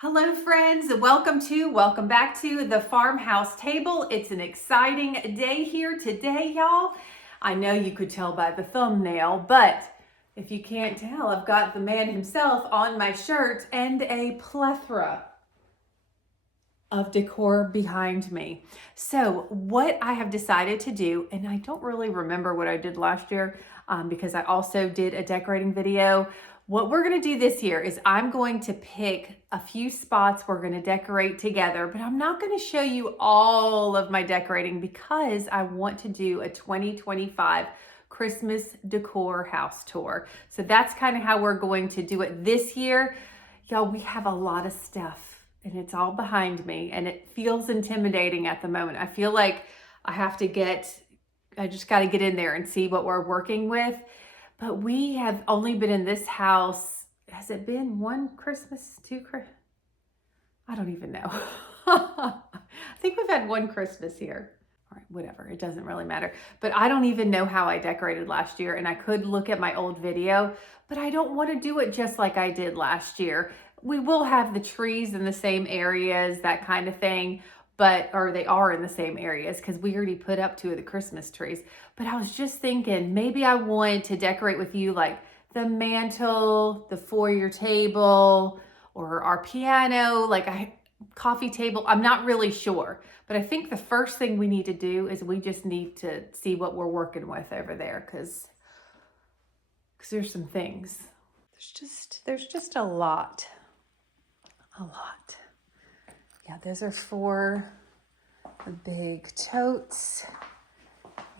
Hello friends, welcome back to the Farmhouse table. It's an exciting day here today, y'all. I know you could tell by the thumbnail, but if you can't tell, I've got the man himself on my shirt and a plethora of decor behind me. So what I have decided to do, and I don't really remember what I did last year because I also did a decorating video. What we're gonna do this year is I'm going to pick a few spots we're gonna decorate together, but I'm not gonna show you all of my decorating because I want to do a 2025 Christmas decor house tour. So that's kind of how we're going to do it this year. Y'all, we have a lot of stuff and it's all behind me and it feels intimidating at the moment. I feel like I just got to get in there and see what we're working with. But we have only been in this house, has it been one Christmas, two Christmas? I don't even know. I think we've had one Christmas here. All right, whatever, it doesn't really matter. But I don't even know how I decorated last year, and I could look at my old video, but I don't want to do it just like I did last year. We will have the trees in the same areas, that kind of thing, or they are in the same areas because we already put up two of the Christmas trees. But I was just thinking maybe I want to decorate with you like the mantle, the foyer table, or our piano, like a coffee table. I'm not really sure, but I think the first thing we need to do is we just need to see what we're working with over there because there's some things. There's just a lot. Yeah, those are four big totes.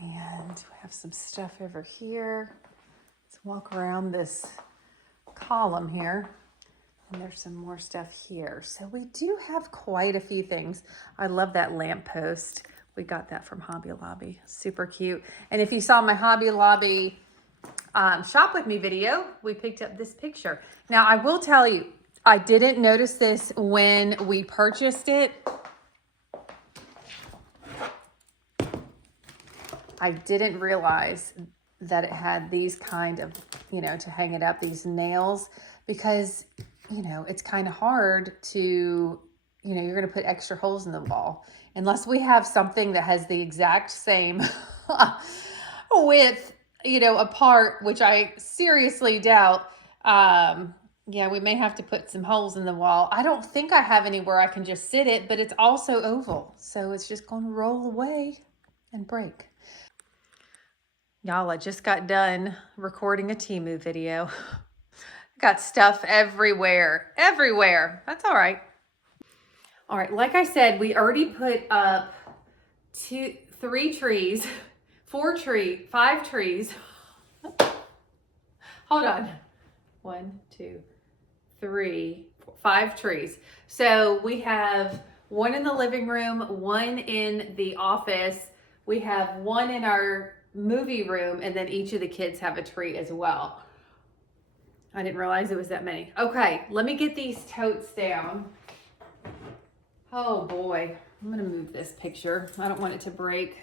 And we have some stuff over here. Let's walk around this column here. And there's some more stuff here. So we do have quite a few things. I love that lamppost. We got that from Hobby Lobby. Super cute. And if you saw my Hobby Lobby shop with me video, we picked up this picture. Now I will tell you, I didn't notice this when we purchased it. I didn't realize that it had these kind of, to hang it up, these nails, because, it's kind of hard to, you're going to put extra holes in the wall unless we have something that has the exact same width, apart, which I seriously doubt. Yeah, we may have to put some holes in the wall. I don't think I have anywhere I can just sit it, but it's also oval. So it's just going to roll away and break. Y'all, I just got done recording a Temu video. Got stuff everywhere. That's all right. All right, like I said, we already put up 5 trees. Hold on. 1, 2, 3, 5 trees. So we have one in the living room, one in the office. We have one in our movie room, and then each of the kids have a tree as well. I didn't realize it was that many. Okay, let me get these totes down. Oh boy, I'm gonna move this picture. I don't want it to break.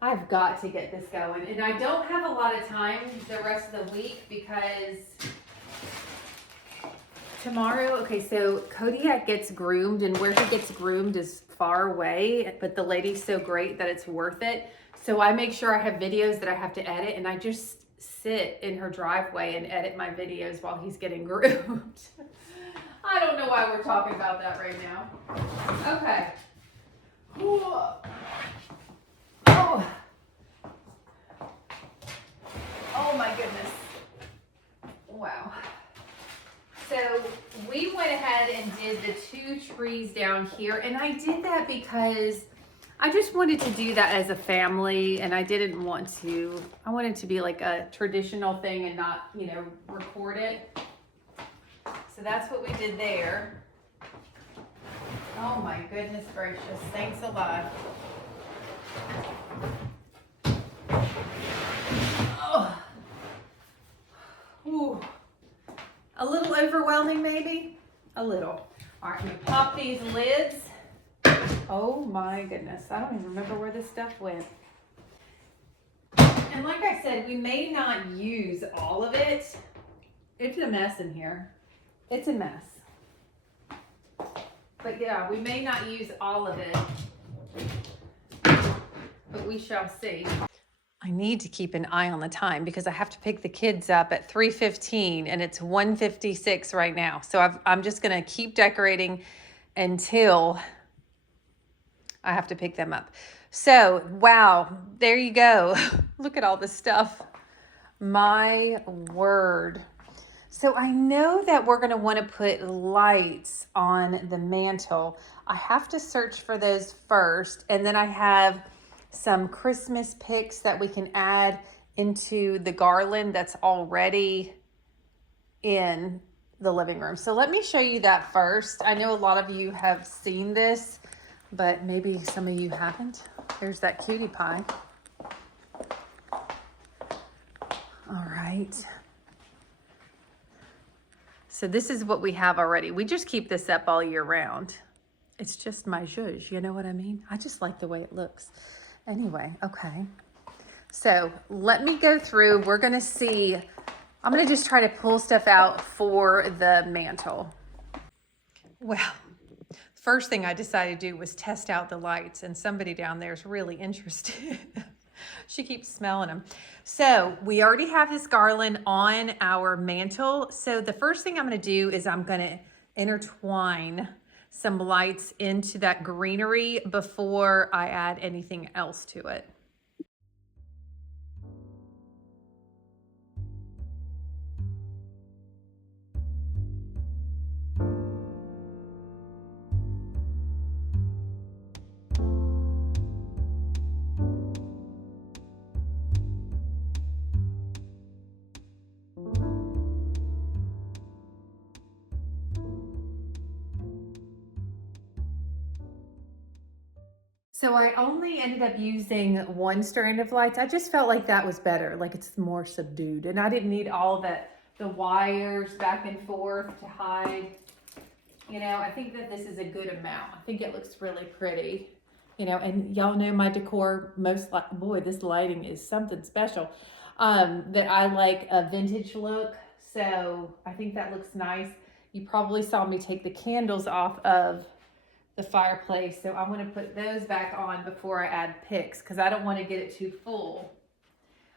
I've got to get this going, and I don't have a lot of time the rest of the week because tomorrow, okay, so Kodiak gets groomed, and where he gets groomed is far away, but the lady's so great that it's worth it. So I make sure I have videos that I have to edit, and I just sit in her driveway and edit my videos while he's getting groomed. I don't know why we're talking about that right now. Okay. Oh. Oh my goodness. Wow. So we went ahead and did the 2 trees down here, and I did that because I just wanted to do that as a family, and I wanted to be like a traditional thing and not, record it. So that's what we did there. Oh my goodness gracious. Thanks a lot. Oh. Ooh. A little overwhelming, maybe? A little. All right, I'm gonna pop these lids. Oh my goodness, I don't even remember where this stuff went. And like I said, we may not use all of it. It's a mess in here. It's a mess. But yeah, we may not use all of it, but we shall see. I need to keep an eye on the time because I have to pick the kids up at 3:15 and it's 1:56 right now. So I'm just going to keep decorating until I have to pick them up. So, wow, there you go. Look at all this stuff. My word. So I know that we're going to want to put lights on the mantle. I have to search for those first. And then I have some Christmas picks that we can add into the garland that's already in the living room. So let me show you that first. I know a lot of you have seen this, but maybe some of you haven't. There's that cutie pie. All right. So this is what we have already. We just keep this up all year round. It's just my zhuzh, you know what I mean? I just like the way it looks. Anyway, okay. So let me go through. We're gonna see, I'm gonna just try to pull stuff out for the mantle. Well, first thing I decided to do was test out the lights, and somebody down there is really interested. She keeps smelling them. So we already have this garland on our mantle. So the first thing I'm going to do is I'm going to intertwine some lights into that greenery before I add anything else to it. So I only ended up using one strand of lights. I just felt like that was better, like it's more subdued. And I didn't need all the wires back and forth to hide. You know, I think that this is a good amount. I think it looks really pretty. You know, and y'all know my decor, boy, this lighting is something special. That I like a vintage look. So I think that looks nice. You probably saw me take the candles off of the fireplace. So I'm going to put those back on before I add picks because I don't want to get it too full.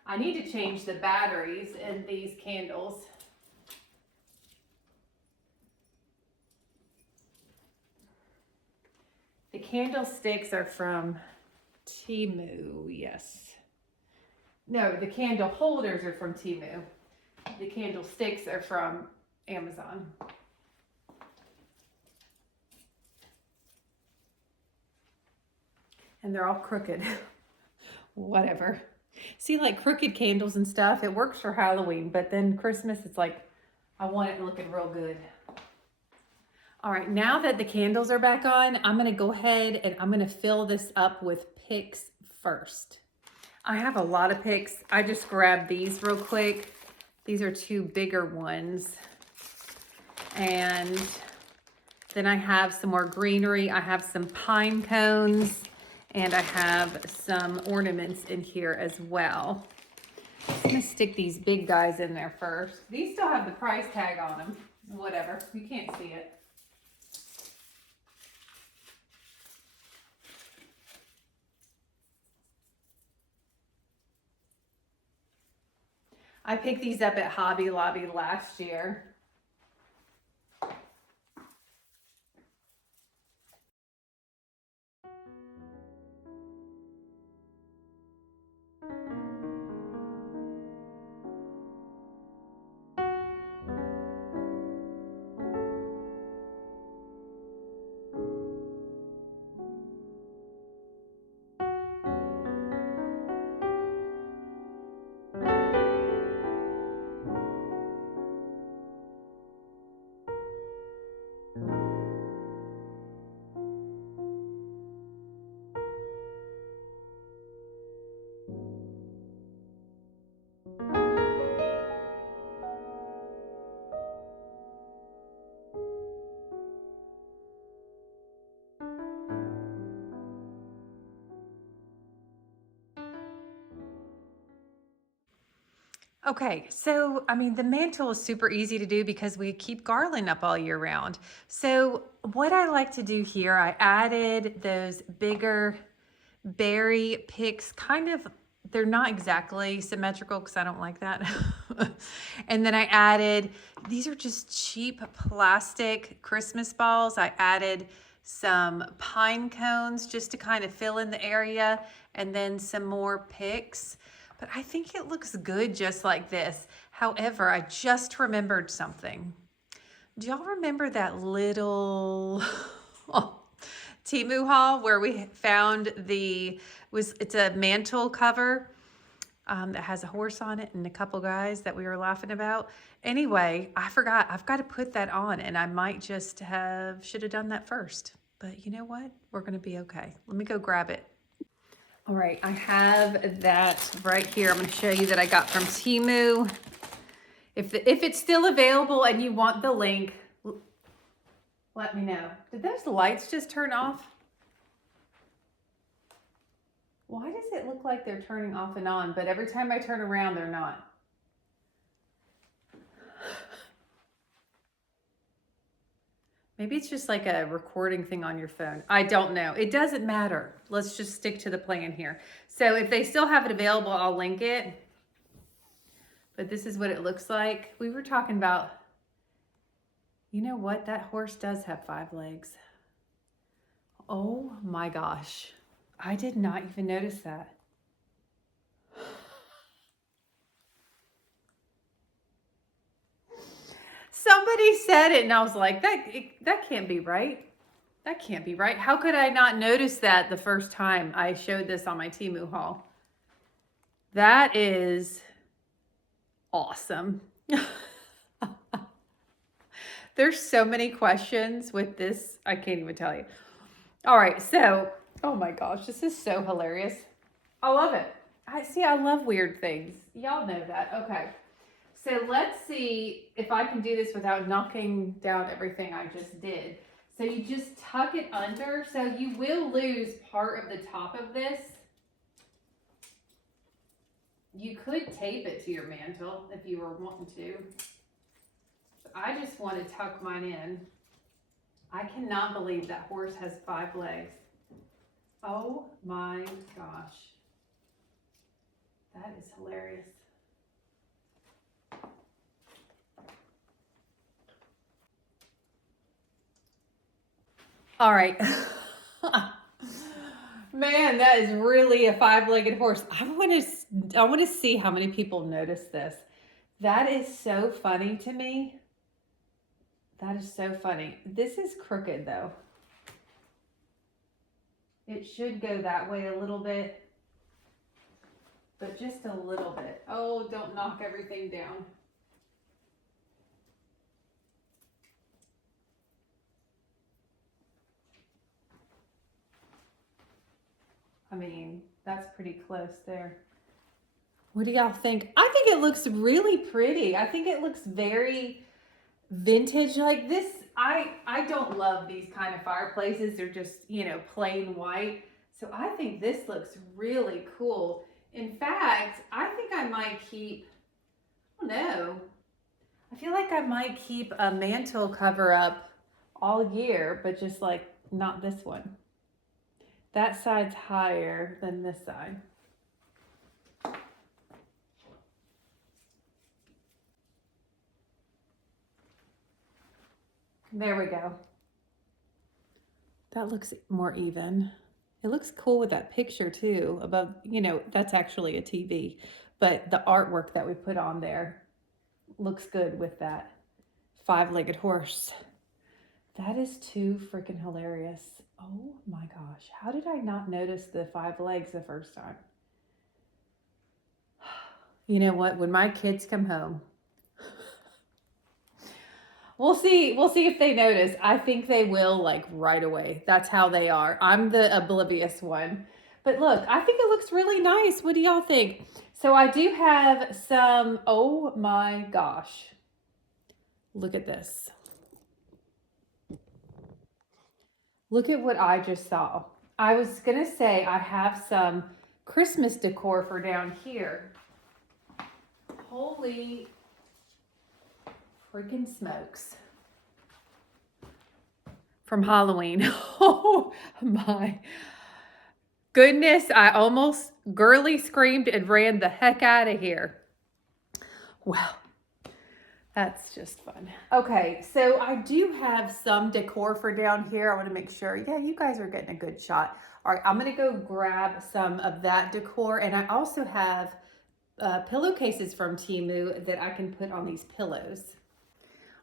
I need to change the batteries in these candles. The candlesticks are from Temu, yes. No, the candle holders are from Temu. The candlesticks are from Amazon. And they're all crooked. Whatever. See, like crooked candles and stuff, it works for Halloween, but then Christmas, it's like, I want it looking real good. All right, now that the candles are back on, I'm gonna go ahead and I'm gonna fill this up with picks first. I have a lot of picks. I just grabbed these real quick. These are two bigger ones. And then I have some more greenery. I have some pine cones. And I have some ornaments in here as well. I'm gonna stick these big guys in there first. These still have the price tag on them. Whatever, you can't see it. I picked these up at Hobby Lobby last year. Okay, so I mean, the mantle is super easy to do because we keep garland up all year round. So what I like to do here, I added those bigger berry picks, kind of, they're not exactly symmetrical because I don't like that. And then I added, these are just cheap plastic Christmas balls. I added some pine cones just to kind of fill in the area, and then some more picks. But I think it looks good just like this. However, I just remembered something. Do y'all remember that little Temu haul where we found it's a mantle cover that has a horse on it and a couple guys that we were laughing about? Anyway, I forgot. I've got to put that on, and I might just should have done that first. But you know what? We're going to be okay. Let me go grab it. All right, I have that right here. I'm going to show you that I got from Temu. If it's still available and you want the link, let me know. Did those lights just turn off? Why does it look like they're turning off and on, but every time I turn around, they're not? Maybe it's just like a recording thing on your phone. I don't know. It doesn't matter. Let's just stick to the plan here. So if they still have it available, I'll link it. But this is what it looks like. We were talking about, you know what? That horse does have 5 legs. Oh my gosh. I did not even notice that. Somebody said it and I was like, that can't be right. That can't be right. How could I not notice that the first time I showed this on my Temu haul? That is awesome. There's so many questions with this. I can't even tell you. All right. So, oh my gosh, this is so hilarious. I love it. I love weird things. Y'all know that. Okay. So let's see if I can do this without knocking down everything I just did. So you just tuck it under. So you will lose part of the top of this. You could tape it to your mantle if you were wanting to. But I just want to tuck mine in. I cannot believe that horse has 5 legs. Oh my gosh. That is hilarious. All right. Man, that is really a 5-legged horse. I want to see how many people notice this. That is so funny to me. That is so funny. This is crooked though. It should go that way a little bit, but just a little bit. Oh, don't knock everything down. I mean, that's pretty close there. What do y'all think? I think it looks really pretty. I think it looks very vintage like this. I don't love these kind of fireplaces. They're just, you know, plain white. So I think this looks really cool. In fact, I think I might keep, I don't know. I feel like I might keep a mantle cover up all year, but just like not this one. That side's higher than this side. There we go. That looks more even. It looks cool with that picture too above, you know, that's actually a TV, but the artwork that we put on there looks good with that 5-legged horse. That is too freaking hilarious. Oh my gosh. How did I not notice the 5 legs the first time? You know what? When my kids come home, we'll see if they notice. I think they will, like, right away. That's how they are. I'm the oblivious one. But look, I think it looks really nice. What do y'all think? So I do have some, oh my gosh. Look at this. Look at what I just saw. I was going to say I have some Christmas decor for down here. Holy freaking smokes. From Halloween. Oh my goodness. I almost girly screamed and ran the heck out of here. Wow. That's just fun. Okay, so I do have some decor for down here. I want to make sure, yeah, you guys are getting a good shot. All right, I'm going to go grab some of that decor. And I also have pillowcases from Temu that I can put on these pillows.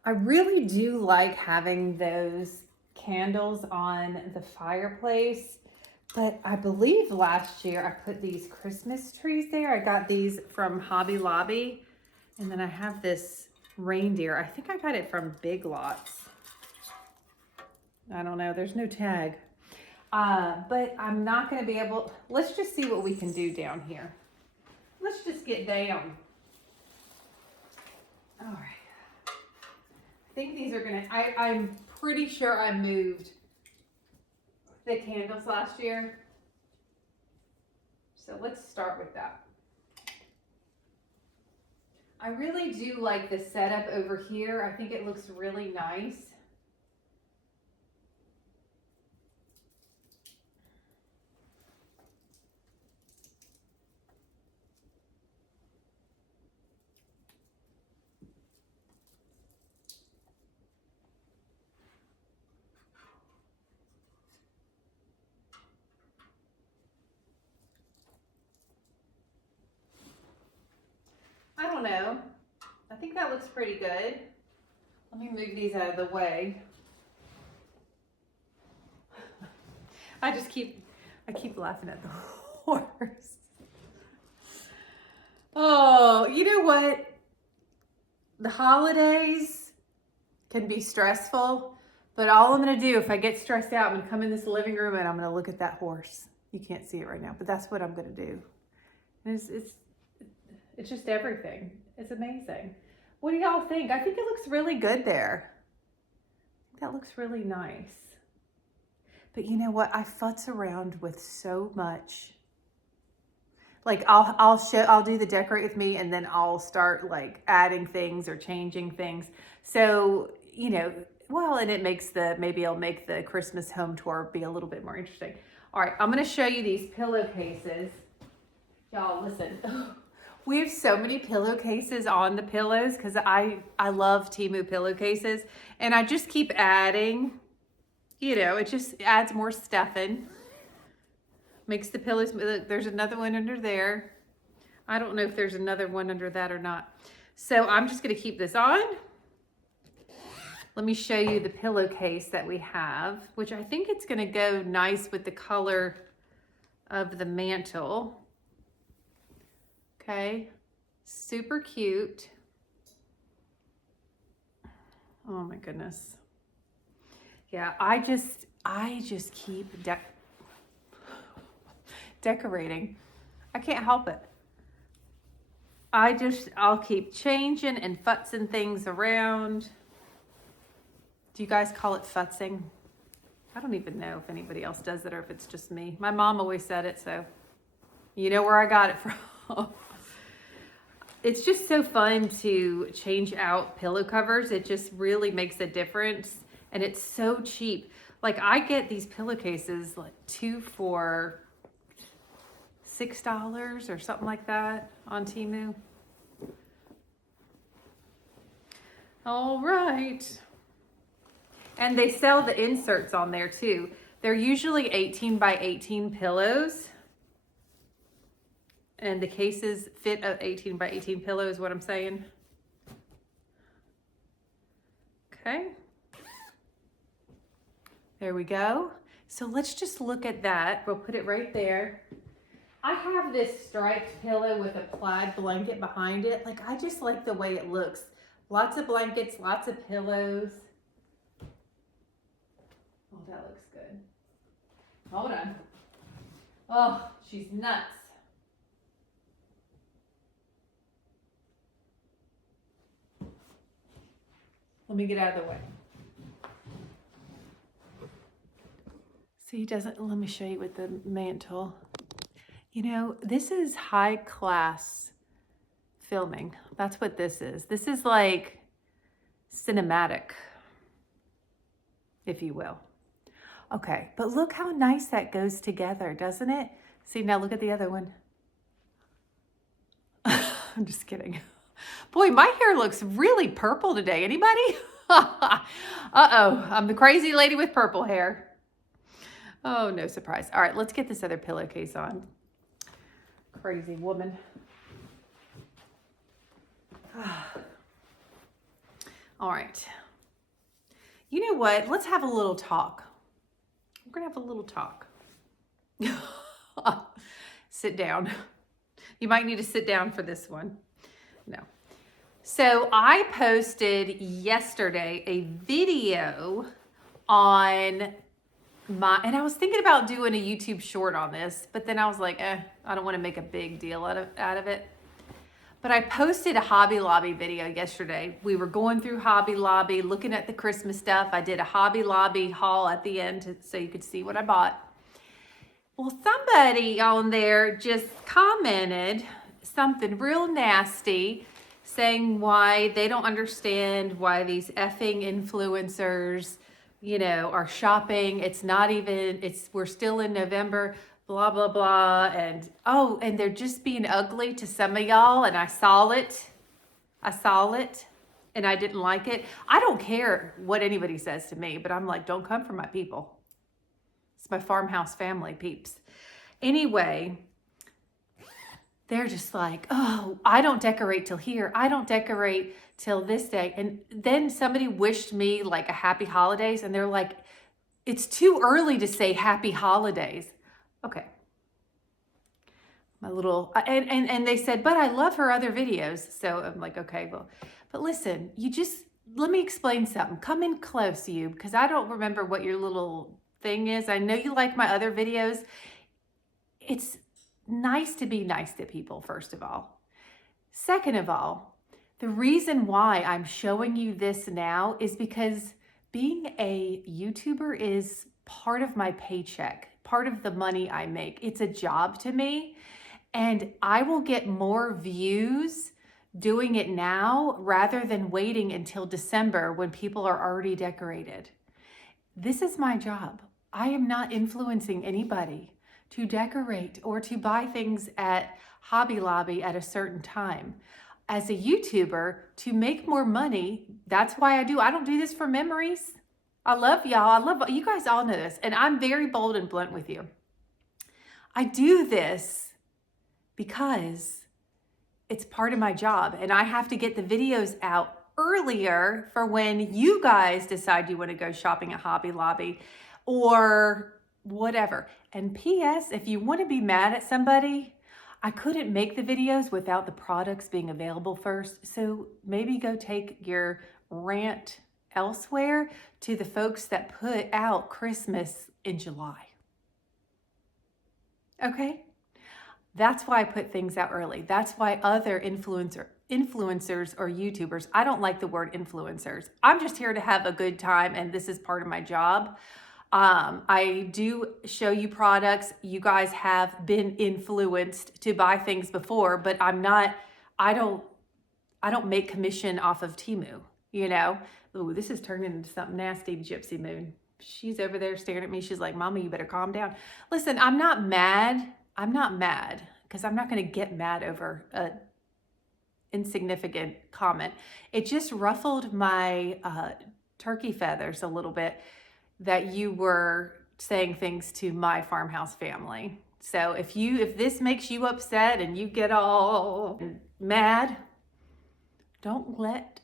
I really do like having those candles on the fireplace, but I believe last year I put these Christmas trees there. I got these from Hobby Lobby, and then I have this reindeer. I think I got it from Big Lots. I don't know, there's no tag. But I'm not gonna be able, let's just see what we can do down here. Let's just get down. All right. I think these are gonna, I'm pretty sure I moved the candles last year. So let's start with that. I really do like the setup over here. I think it looks really nice. I don't know. I think that looks pretty good. Let me move these out of the way. I keep laughing at the horse. Oh, you know what? The holidays can be stressful, but all I'm gonna do if I get stressed out, I'm gonna come in this living room and I'm gonna look at that horse. You can't see it right now, but that's what I'm gonna do. And it's just everything. It's amazing. What do y'all think? I think it looks really good there. That looks really nice. But you know what? I futz around with so much. Like I'll do the decorate with me, and then I'll start like adding things or changing things. So, you know, well, and it makes maybe I'll make the Christmas home tour be a little bit more interesting. All right, I'm gonna show you these pillowcases. Y'all, listen. We have so many pillowcases on the pillows because I love Temu pillowcases, and I just keep adding, you know, it just adds more stuffing. Makes the pillows, look, there's another one under there. I don't know if there's another one under that or not. So I'm just gonna keep this on. Let me show you the pillowcase that we have, which I think it's gonna go nice with the color of the mantle. Okay, super cute. Oh my goodness. Yeah, I just keep decorating. I can't help it. I'll keep changing and futzing things around. Do you guys call it futzing? I don't even know if anybody else does it or if it's just me. My mom always said it, so you know where I got it from. It's just so fun to change out pillow covers. It just really makes a difference, and it's so cheap. Like I get these pillowcases like 2 for $6 or something like that on Temu. All right. And they sell the inserts on there too. They're usually 18 by 18 pillows. And the cases fit a 18 by 18 pillow is what I'm saying. Okay. There we go. So let's just look at that. We'll put it right there. I have this striped pillow with a plaid blanket behind it. Like, I just like the way it looks. Lots of blankets, lots of pillows. Oh, that looks good. Hold on. Oh, she's nuts. Let me get out of the way. See, let me show you with the mantle. You know, this is high class filming. That's what this is. This is like cinematic, if you will. Okay, but look how nice that goes together, doesn't it? See, now look at the other one. I'm just kidding. Boy, my hair looks really purple today. Anybody? Uh-oh, I'm the crazy lady with purple hair. Oh, no surprise. All right, let's get this other pillowcase on. Crazy woman. All right. You know what? Let's have a little talk. We're going to have a little talk. Sit down. You might need to sit down for this one. No. So I posted yesterday a video on and I was thinking about doing a YouTube short on this, but then I was like, I don't want to make a big deal out of it. But I posted a Hobby Lobby video yesterday. We were going through Hobby Lobby, looking at the Christmas stuff. I did a Hobby Lobby haul at the end so you could see what I bought. Well, somebody on there just commented something real nasty, saying why they don't understand why these effing influencers, you know, are shopping. It's not even, we're still in November, blah, blah, blah. And, oh, and they're just being ugly to some of y'all. And I saw it. And I didn't like it. I don't care what anybody says to me, but I'm like, don't come for my people. It's my farmhouse family peeps. Anyway, they're just like, oh, I don't decorate till here. I don't decorate till this day. And then somebody wished me like a happy holidays. And they're like, it's too early to say happy holidays. Okay. My little, and they said, but I love her other videos. So I'm like, okay, well, but listen, let me explain something. Come in close, you, because I don't remember what your little thing is. I know you like my other videos. It's nice to be nice to people, first of all. Second of all, the reason why I'm showing you this now is because being a YouTuber is part of my paycheck, part of the money I make. It's a job to me, and I will get more views doing it now rather than waiting until December when people are already decorated. This is my job. I am not influencing anybody to decorate or to buy things at Hobby Lobby at a certain time. As a YouTuber, to make more money, that's why I don't do this for memories. I love y'all. You guys all know this. And I'm very bold and blunt with you. I do this because it's part of my job, and I have to get the videos out earlier for when you guys decide you want to go shopping at Hobby Lobby or whatever. And P.S., if you want to be mad at somebody, I couldn't make the videos without the products being available first. So maybe go take your rant elsewhere to the folks that put out Christmas in July. Okay? That's why I put things out early. That's why other influencers or YouTubers, I don't like the word influencers. I'm just here to have a good time, and this is part of my job. I do show you products. You guys have been influenced to buy things before, but I don't make commission off of Temu, you know? Ooh, this is turning into something nasty, Gypsy Moon. She's over there staring at me. She's like, Mama, you better calm down. Listen, I'm not mad because I'm not going to get mad over a insignificant comment. It just ruffled my turkey feathers a little bit that you were saying things to my farmhouse family. So if this makes you upset and you get all mad, don't let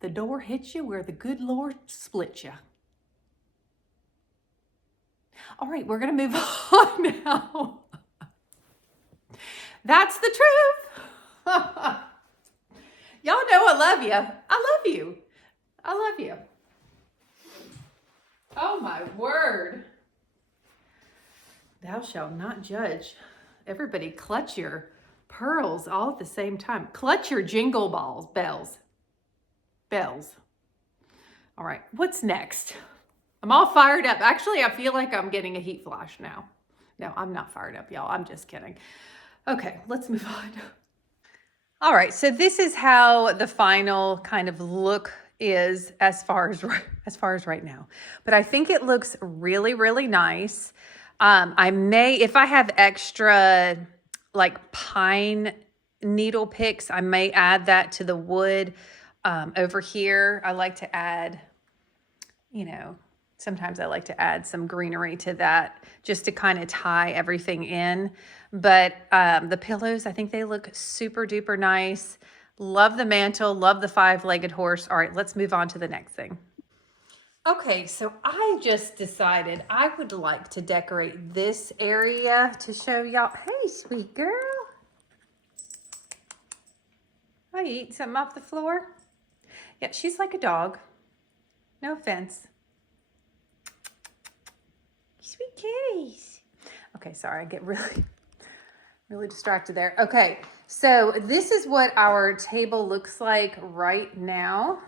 the door hit you where the good Lord split you. All right, we're going to move on now. That's the truth. Y'all know I love you. I love you. I love you. Oh my word. Thou shalt not judge. Everybody clutch your pearls all at the same time. Clutch your jingle bells. All right, what's next? I'm all fired up. Actually, I feel like I'm getting a heat flash now. No, I'm not fired up, y'all. I'm just kidding. Okay, let's move on. All right, so this is how the final kind of look is as far as right now. But I think it looks really, really nice. I may, if I have extra like pine needle picks, I may add that to the wood. Over here, I like to add, you know, sometimes I like to add some greenery to that just to kind of tie everything in. But the pillows, I think they look super duper nice. Love the mantle, love the 5-legged horse. All right, let's move on to the next thing. Okay, so I just decided I would like to decorate this area to show y'all. Hey, sweet girl. Oh, you eating something off the floor? Yeah, she's like a dog. No offense. Sweet kitties. Okay, sorry, I get really distracted there. Okay, so this is what our table looks like right now.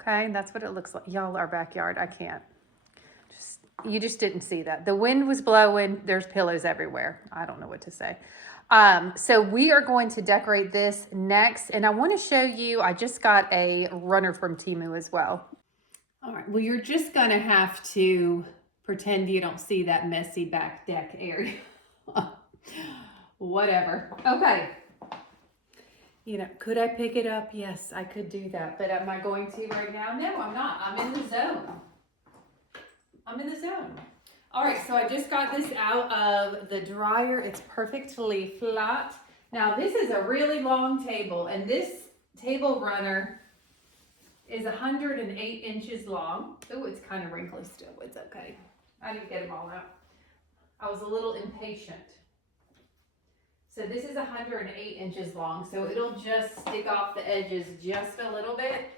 Okay, that's what it looks like. Y'all, our backyard, I can't. You just didn't see that. The wind was blowing. There's pillows everywhere. I don't know what to say. So we are going to decorate this next. And I want to show you, I just got a runner from Temu as well. All right, well, you're just going to have to pretend you don't see that messy back deck area. Whatever. Okay. You know, could I pick it up? Yes, I could do that. But am I going to right now? No, I'm not. I'm in the zone. I'm in the zone. All right, so I just got this out of the dryer. It's perfectly flat. Now, this is a really long table, and this table runner is 108 inches long. Oh, it's kind of wrinkly still. It's okay. I didn't get them all out. I was a little impatient. So this is 108 inches long, so it'll just stick off the edges just a little bit.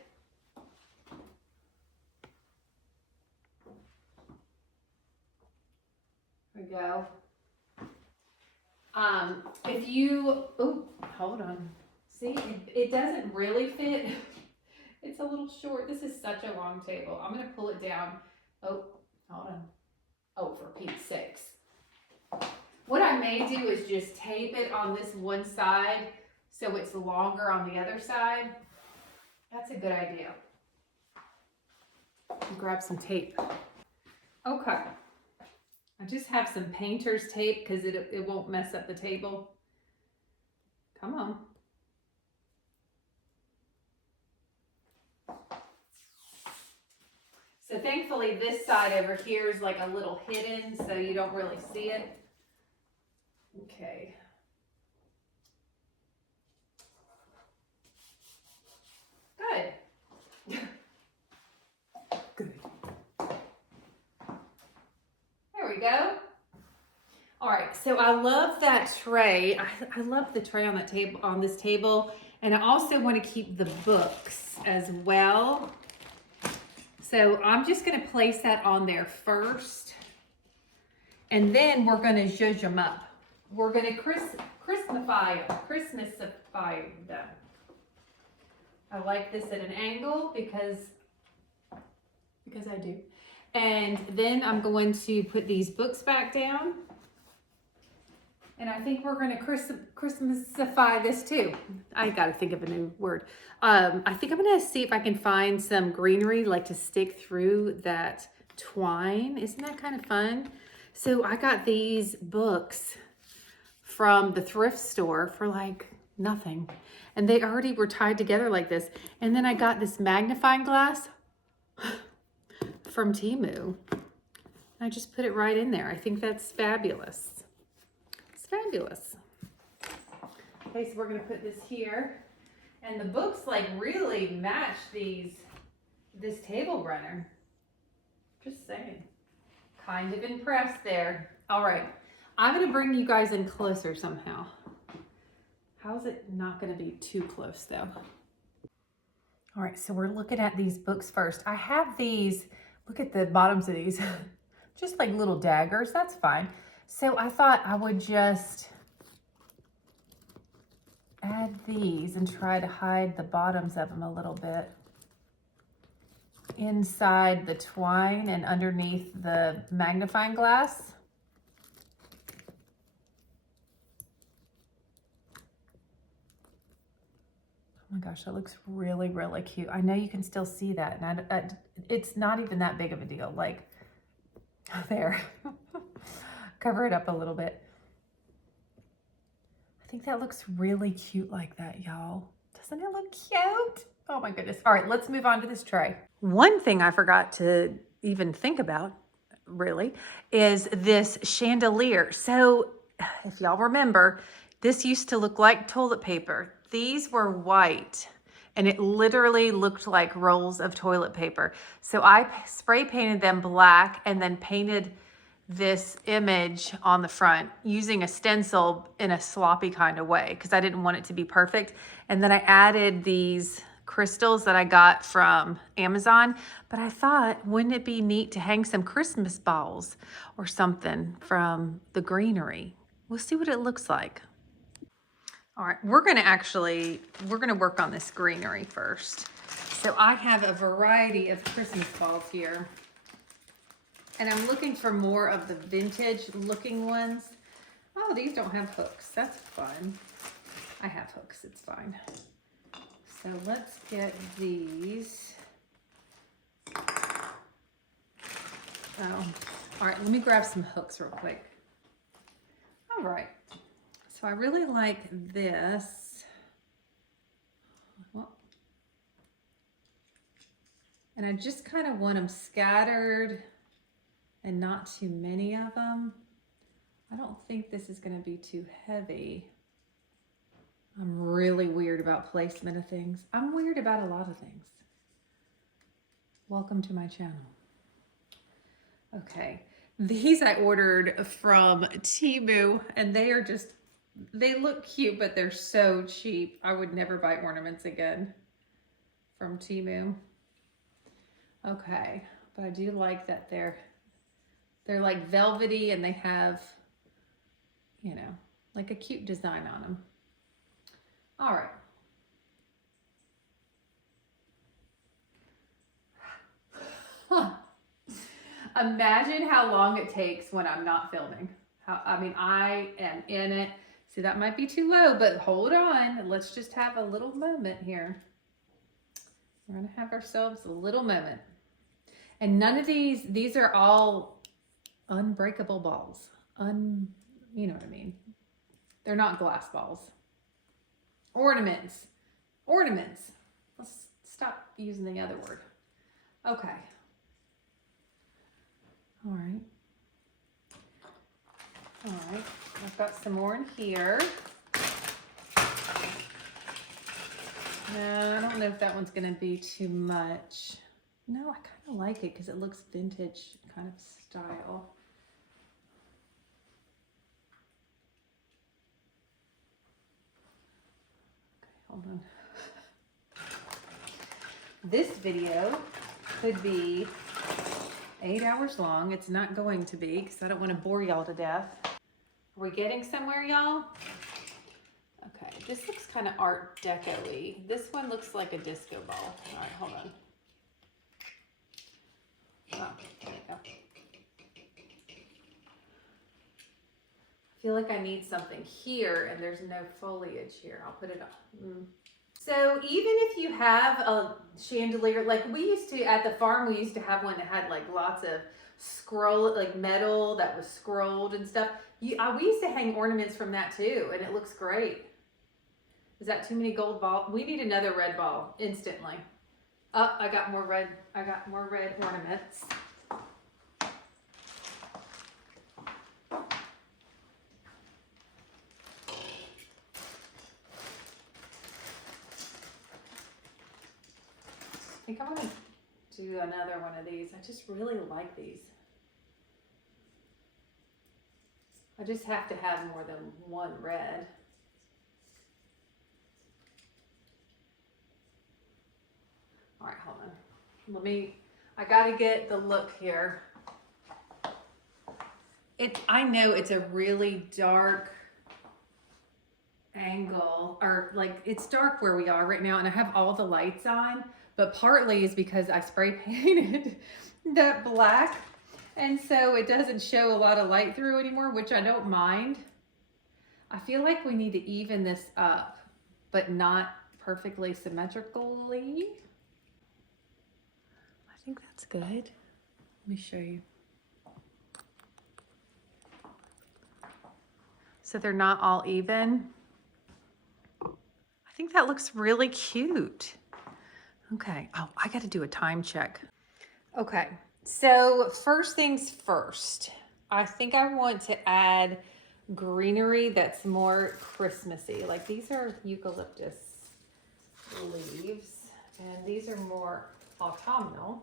There we go. If you, oh, hold on. See, it doesn't really fit. It's a little short. This is such a long table. I'm going to pull it down. Oh, hold on. Oh, for Pete's sakes. What I may do is just tape it on this one side so it's longer on the other side. That's a good idea. Grab some tape. Okay. I just have some painter's tape because it won't mess up the table. Come on. So thankfully this side over here is like a little hidden, so you don't really see it. Okay. Good. Good. There we go. All right, so I love that tray. I love the tray on that table, on this table, and I also want to keep the books as well. So I'm just going to place that on there first, and then we're going to zhuzh them up. We're going to Christmasify them. I like this at an angle because I do. And then I'm going to put these books back down. And I think we're going to Christmasify this too. I got to think of a new word. I think I'm going to see if I can find some greenery like to stick through that twine. Isn't that kind of fun? So I got these books from the thrift store for like nothing. And they already were tied together like this. And then I got this magnifying glass from Temu. I just put it right in there. I think that's fabulous. It's fabulous. Okay, so we're gonna put this here. And the books like really match this table runner. Just saying. Kind of impressed there. All right, I'm gonna bring you guys in closer somehow. How's it not gonna be too close though? All right, so we're looking at these books first. I have these, look at the bottoms of these, just like little daggers, that's fine. So I thought I would just add these and try to hide the bottoms of them a little bit inside the twine and underneath the magnifying glass. gosh, that looks really, really cute. I know you can still see that, and it's not even that big of a deal. Like, there. Cover it up a little bit. I think that looks really cute like that, y'all. Doesn't it look cute? Oh my goodness. All right, let's move on to this tray. One thing I forgot to even think about, really, is this chandelier. So if y'all remember, this used to look like toilet paper. These were white, and it literally looked like rolls of toilet paper. So I spray painted them black and then painted this image on the front using a stencil in a sloppy kind of way because I didn't want it to be perfect. And then I added these crystals that I got from Amazon, but I thought, wouldn't it be neat to hang some Christmas balls or something from the greenery? We'll see what it looks like. All right, we're gonna work on this greenery first. So I have a variety of Christmas balls here. And I'm looking for more of the vintage looking ones. Oh, these don't have hooks. That's fun. I have hooks, it's fine. So let's get these. Oh, all right, let me grab some hooks real quick. All right, so I really like this. Well, and I just kind of want them scattered and not too many of them. I don't think this is gonna be too heavy. I'm really weird about placement of things. I'm weird about a lot of things. Welcome to my channel. Okay, these I ordered from Temu, and they look cute, but they're so cheap. I would never buy ornaments again from Temu. Okay, but I do like that they're like velvety and they have, you know, like a cute design on them. All right. Imagine how long it takes when I'm not filming. I mean, I am in it. See, that might be too low, but hold on. Let's just have a little moment here. We're gonna have ourselves a little moment. And none of these are all unbreakable balls. You know what I mean? They're not glass balls. Ornaments. Ornaments. Let's stop using the other word. Okay. All right. All right. I've got some more in here. No, I don't know if that one's going to be too much. No, I kind of like it because it looks vintage kind of style. Okay, hold on. This video could be 8 hours long. It's not going to be because I don't want to bore y'all to death. Are we getting somewhere, y'all? Okay, this looks kind of Art Deco-y. This one looks like a disco ball. All right, hold on. Oh, there you go. I feel like I need something here and there's no foliage here. I'll put it on. So even if you have a chandelier, like we used to at the farm, we used to have one that had like lots of like metal that was scrolled and stuff. We used to hang ornaments from that too, and it looks great. Is that too many gold balls? We need another red ball instantly. Oh, I got more red ornaments. I think I'm gonna do another one of these. I just really like these. I just have to have more than one red. All right, hold on. I gotta get the look here. I know it's a really dark angle, or like it's dark where we are right now, and I have all the lights on, but partly is because I spray painted that black, and so it doesn't show a lot of light through anymore, which I don't mind. I feel like we need to even this up, but not perfectly symmetrically. I think that's good. Let me show you. So they're not all even. I think that looks really cute. Okay, oh, I gotta do a time check. Okay, so first things first, I think I want to add greenery that's more Christmassy. Like these are eucalyptus leaves and these are more autumnal.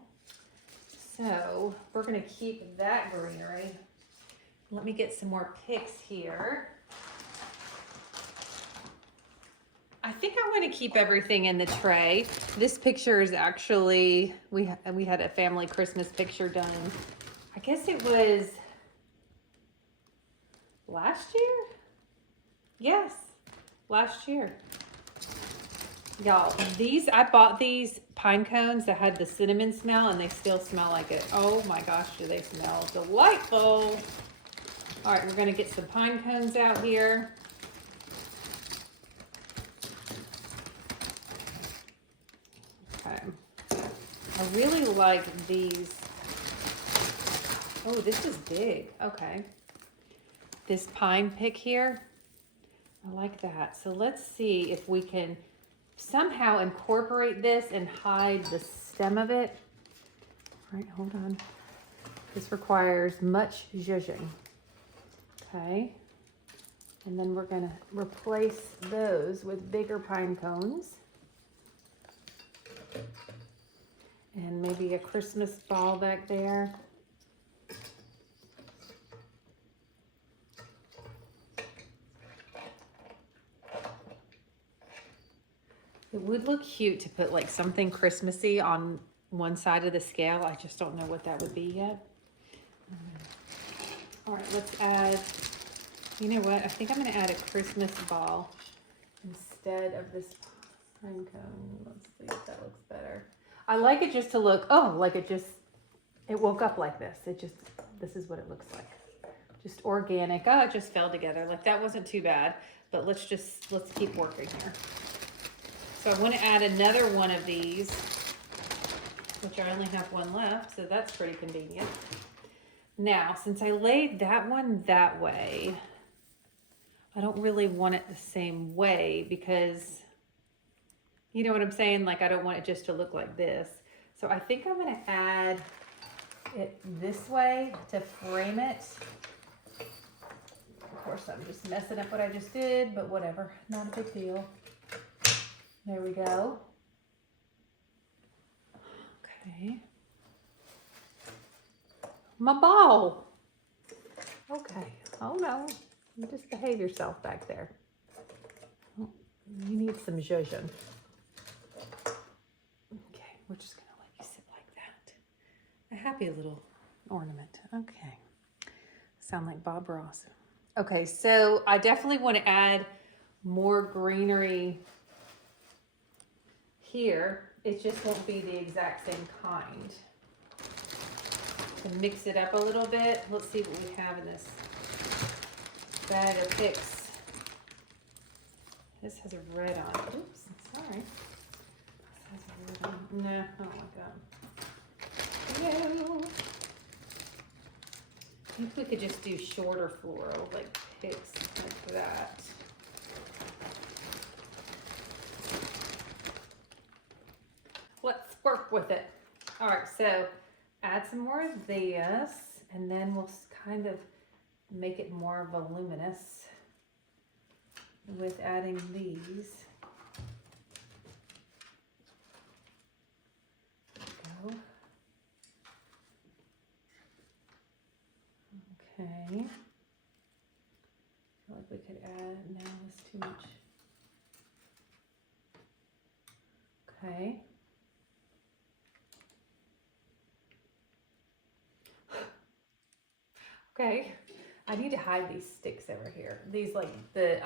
So we're gonna keep that greenery. Let me get some more picks here. I think I want to keep everything in the tray. This picture is actually, we had a family Christmas picture done. I guess it was last year? Yes, last year. Y'all, I bought these pine cones that had the cinnamon smell and they still smell like it. Oh my gosh, do they smell delightful. All right, we're gonna get some pine cones out here. Okay, I really like these. Oh, this is big, okay. This pine pick here, I like that. So let's see if we can somehow incorporate this and hide the stem of it. All right, hold on. This requires much zhuzhing. Okay, and then we're gonna replace those with bigger pine cones. And maybe a Christmas ball back there. It would look cute to put like something Christmassy on one side of the scale. I just don't know what that would be yet. All right, let's add, you know what? I think I'm gonna add a Christmas ball instead of this pine cone. Let's see if that looks better. I like it just to look, oh, like it woke up like this. This is what it looks like. Just organic. Oh, it just fell together. Like that wasn't too bad, but let's keep working here. So I want to add another one of these, which I only have one left, so that's pretty convenient. Now, since I laid that one that way, I don't really want it the same way because, you know what I'm saying? Like I don't want it just to look like this. So I think I'm going to add it this way to frame it. Of course, I'm just messing up what I just did, but whatever, not a big deal. There we go. Okay. My ball. Okay. Oh no. You just behave yourself back there. Oh, you need some zhuzhing. Okay, we're just gonna let you sit like that. A happy little ornament. Okay. Sound like Bob Ross. Okay, so I definitely want to add more greenery here. It just won't be the exact same kind. To mix it up a little bit. Let's see what we have in this bag of picks. This has a red on it. Oops, sorry. This has a red on it. Nah, I don't like that. No. I think we could just do shorter floral, like picks like that. Let's work with it. All right, so add some more of this, and then we'll kind of make it more voluminous with adding these. There we go. Okay. I feel like we could add, no, that's too much. Okay. Okay, I need to hide these sticks over here. These like the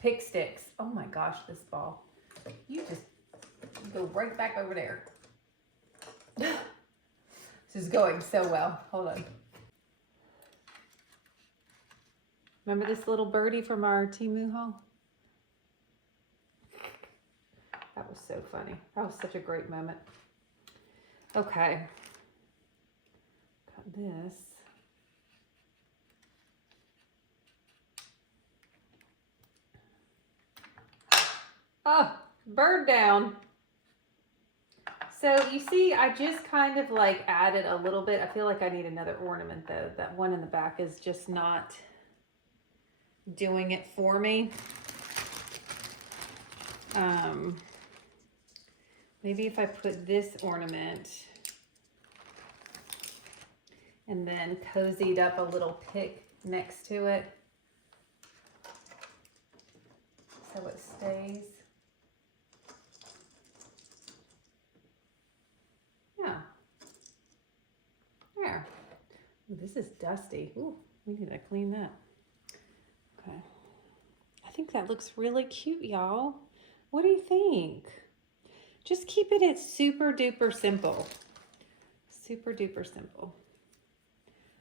pick sticks. Oh my gosh, this ball. You just go right back over there. This is going so well. Hold on. Remember this little birdie from our Temu haul? was so funny. That was such a great moment. Okay. Got this. Oh, bird down. So you see, I just kind of like added a little bit. I feel like I need another ornament though. That one in the back is just not doing it for me. Maybe if I put this ornament and then cozied up a little pick next to it so it stays. Yeah. There. Ooh, this is dusty. Ooh, we need to clean that. Okay. I think that looks really cute, y'all. What do you think? Just keep it at super duper simple. Super duper simple.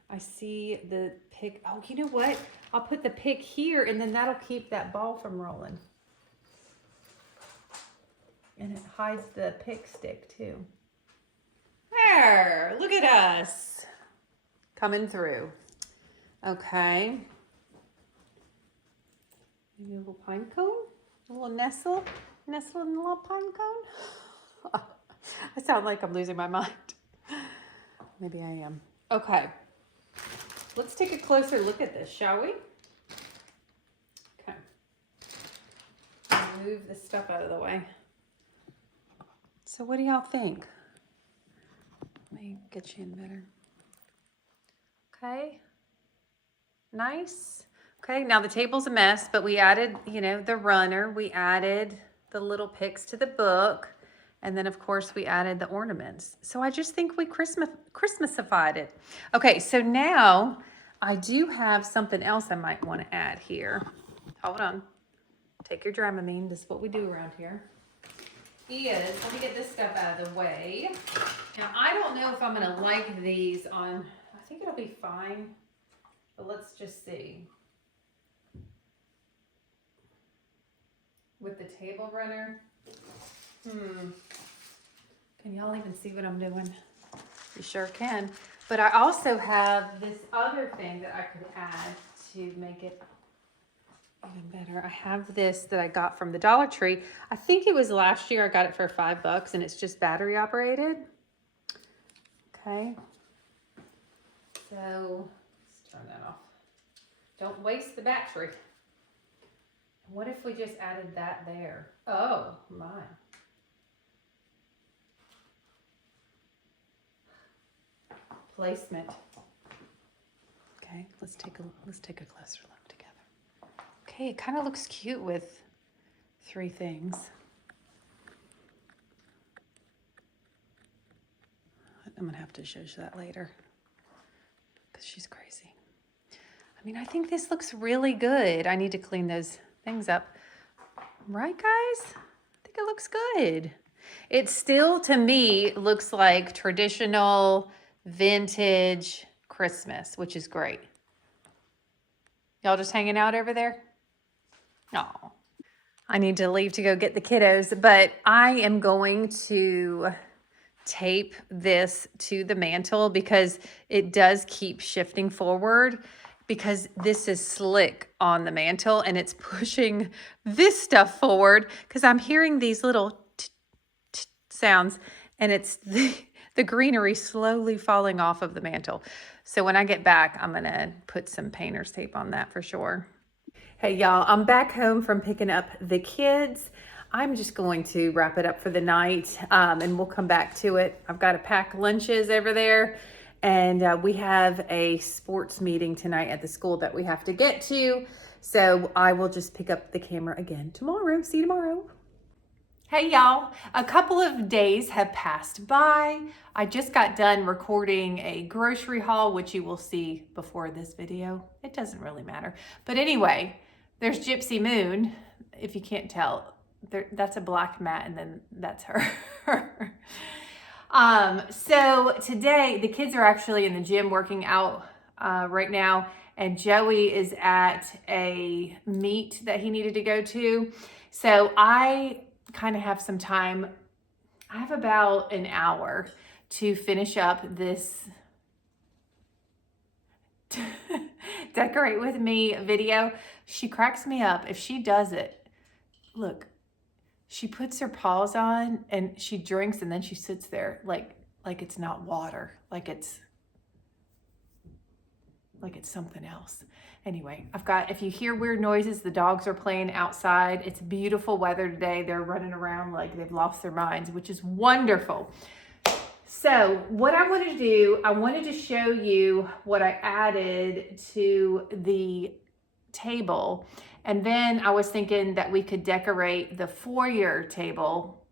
I see the pick. Oh, you know what? I'll put the pick here and then that'll keep that ball from rolling. And it hides the pick stick too. There, look at us. Coming through. Okay. Maybe a little pine cone? A little nestle in a little pine cone? I sound like I'm losing my mind. Maybe I am. Okay. Let's take a closer look at this, shall we? Okay. Move this stuff out of the way. So what do y'all think? Let me get you in better. Okay. Nice. Okay, now the table's a mess, but we added, you know, the runner. We added the little picks to the book. And then, of course, we added the ornaments. So I just think we Christmasified it. Okay, so now I do have something else I might want to add here. Hold on. Take your Dramamine. This is what we do around here. Let me get this stuff out of the way. Now, I don't know if I'm going to like these on, I think it'll be fine. But let's just see. With the table runner. Can y'all even see what I'm doing? You sure can. But I also have this other thing that I could add to make it even better. I have this that I got from the Dollar Tree. I think it was last year. I got it for $5 and it's just battery operated. Okay. So let's turn that off. Don't waste the battery. What if we just added that there? Oh my. Placement. Okay, let's take a closer look together. Okay, it kind of looks cute with 3 things. I'm gonna have to show you that later because she's crazy. I mean, I think this looks really good. I need to clean those things up. Right, guys? I think it looks good. It still, to me, looks like traditional vintage Christmas, which is great. Y'all just hanging out over there? Oh, I need to leave to go get the kiddos, but I am going to tape this to the mantle because it does keep shifting forward because this is slick on the mantle and it's pushing this stuff forward because I'm hearing these little sounds and it's the greenery slowly falling off of the mantle. So when I get back, I'm gonna put some painter's tape on that for sure. Hey y'all, I'm back home from picking up the kids. I'm just going to wrap it up for the night and we'll come back to it. I've got to pack lunches over there and we have a sports meeting tonight at the school that we have to get to. So I will just pick up the camera again tomorrow. See you tomorrow. Hey y'all, a couple of days have passed by. I just got done recording a grocery haul, which you will see before this video. It doesn't really matter. But anyway, there's Gypsy Moon, if you can't tell. That's a black mat and then that's her. So today the kids are actually in the gym working out right now and Joey is at a meet that he needed to go to. So I kind of have some time. I have about an hour to finish up this decorate with me video. She cracks me up. If she does it, look, she puts her paws on and she drinks and then she sits there like it's not water, like it's something else. Anyway, if you hear weird noises, the dogs are playing outside. It's beautiful weather today. They're running around like they've lost their minds, which is wonderful. So what I wanted to do, I wanted to show you what I added to the table. And then I was thinking that we could decorate the foyer table.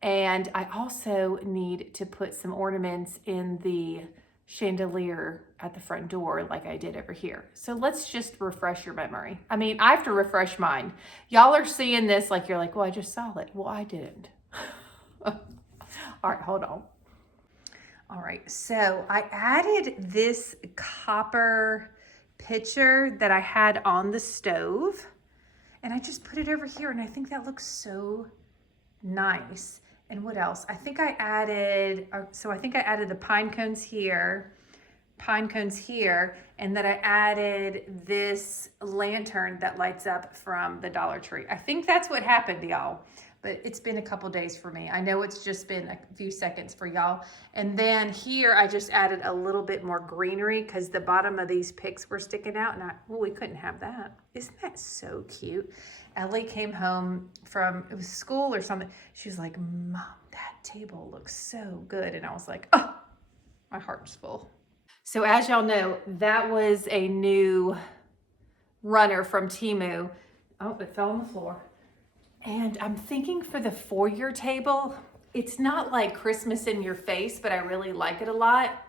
And I also need to put some ornaments in the chandelier at the front door like I did over here. So let's just refresh your memory. I mean, I have to refresh mine. Y'all are seeing this like you're like, well, I just saw it. Well, I didn't. All right, hold on. All right, so I added this copper pitcher that I had on the stove, and I just put it over here, and I think that looks so nice. And what else? I think I added the pine cones here, and then I added this lantern that lights up from the Dollar Tree. I think that's what happened, y'all. But it's been a couple days for me. I know it's just been a few seconds for y'all. And then here I just added a little bit more greenery because the bottom of these picks were sticking out, and we couldn't have that. Isn't that so cute? Ellie came home from, it was school or something. She was like, Mom, that table looks so good. And I was like, oh, my heart's full. So as y'all know, that was a new runner from Temu. Oh, it fell on the floor. And I'm thinking for the foyer table, it's not like Christmas in your face, but I really like it a lot.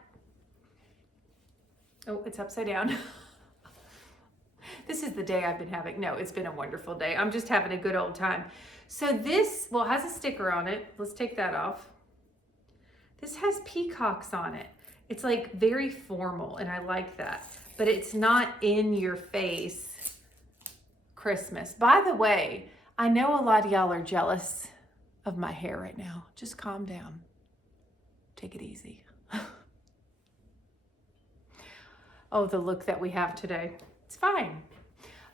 Oh, it's upside down. This is the day I've been having. No, it's been a wonderful day. I'm just having a good old time. So this, well, has a sticker on it. Let's take that off. This has peacocks on it. It's like very formal, and I like that. But it's not in your face Christmas. By the way, I know a lot of y'all are jealous of my hair right now. Just calm down. Take it easy. Oh, the look that we have today. It's fine.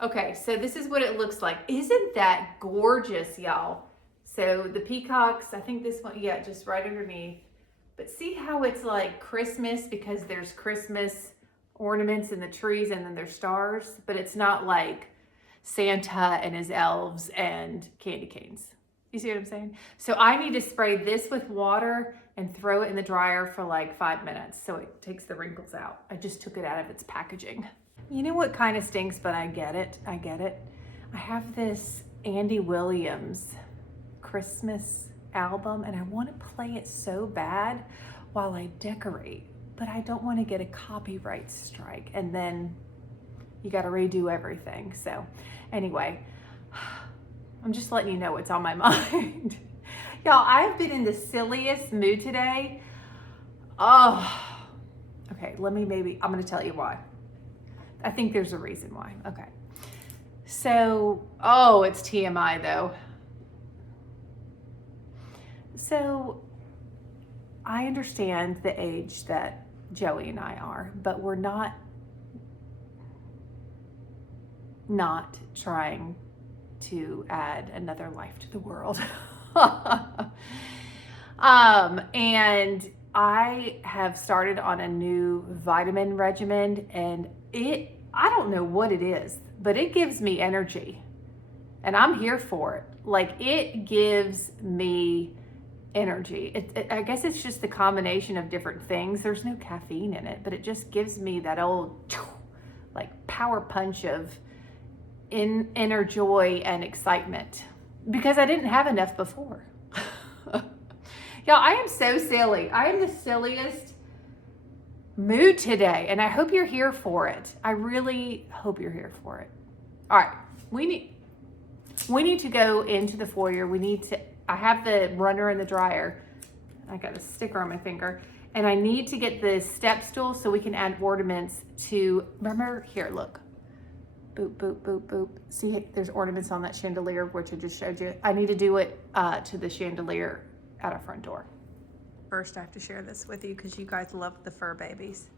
Okay, so this is what it looks like. Isn't that gorgeous, y'all? So the peacocks, I think this one, yeah, just right underneath. But see how it's like Christmas because there's Christmas ornaments in the trees and then there's stars, but it's not like Santa and his elves and candy canes. You see what I'm saying? So I need to spray this with water and throw it in the dryer for like 5 minutes so it takes the wrinkles out. I just took it out of its packaging. You know what kind of stinks, but I get it. I have this Andy Williams Christmas album and I want to play it so bad while I decorate, but I don't want to get a copyright strike and then you got to redo everything. So anyway, I'm just letting you know what's on my mind. Y'all, I've been in the silliest mood today. Oh, okay. I'm going to tell you why. I think there's a reason why. Okay. So, it's TMI though. So I understand the age that Joey and I are, but we're not trying to add another life to the world. And I have started on a new vitamin regimen and I don't know what it is, but it gives me energy and I'm here for it. Like it gives me energy. I guess it's just the combination of different things. There's no caffeine in it, but it just gives me that old like power punch of inner joy and excitement because I didn't have enough before. Y'all, I am so silly. I am the silliest mood today and I hope you're here for it. I really hope you're here for it. All right, we need to go into the foyer. I have the runner in the dryer. I got a sticker on my finger and I need to get the step stool so we can add ornaments to, remember here, look. Boop, boop, boop, boop. See, there's ornaments on that chandelier, which I just showed you. I need to do it to the chandelier at our front door. First, I have to share this with you because you guys love the fur babies.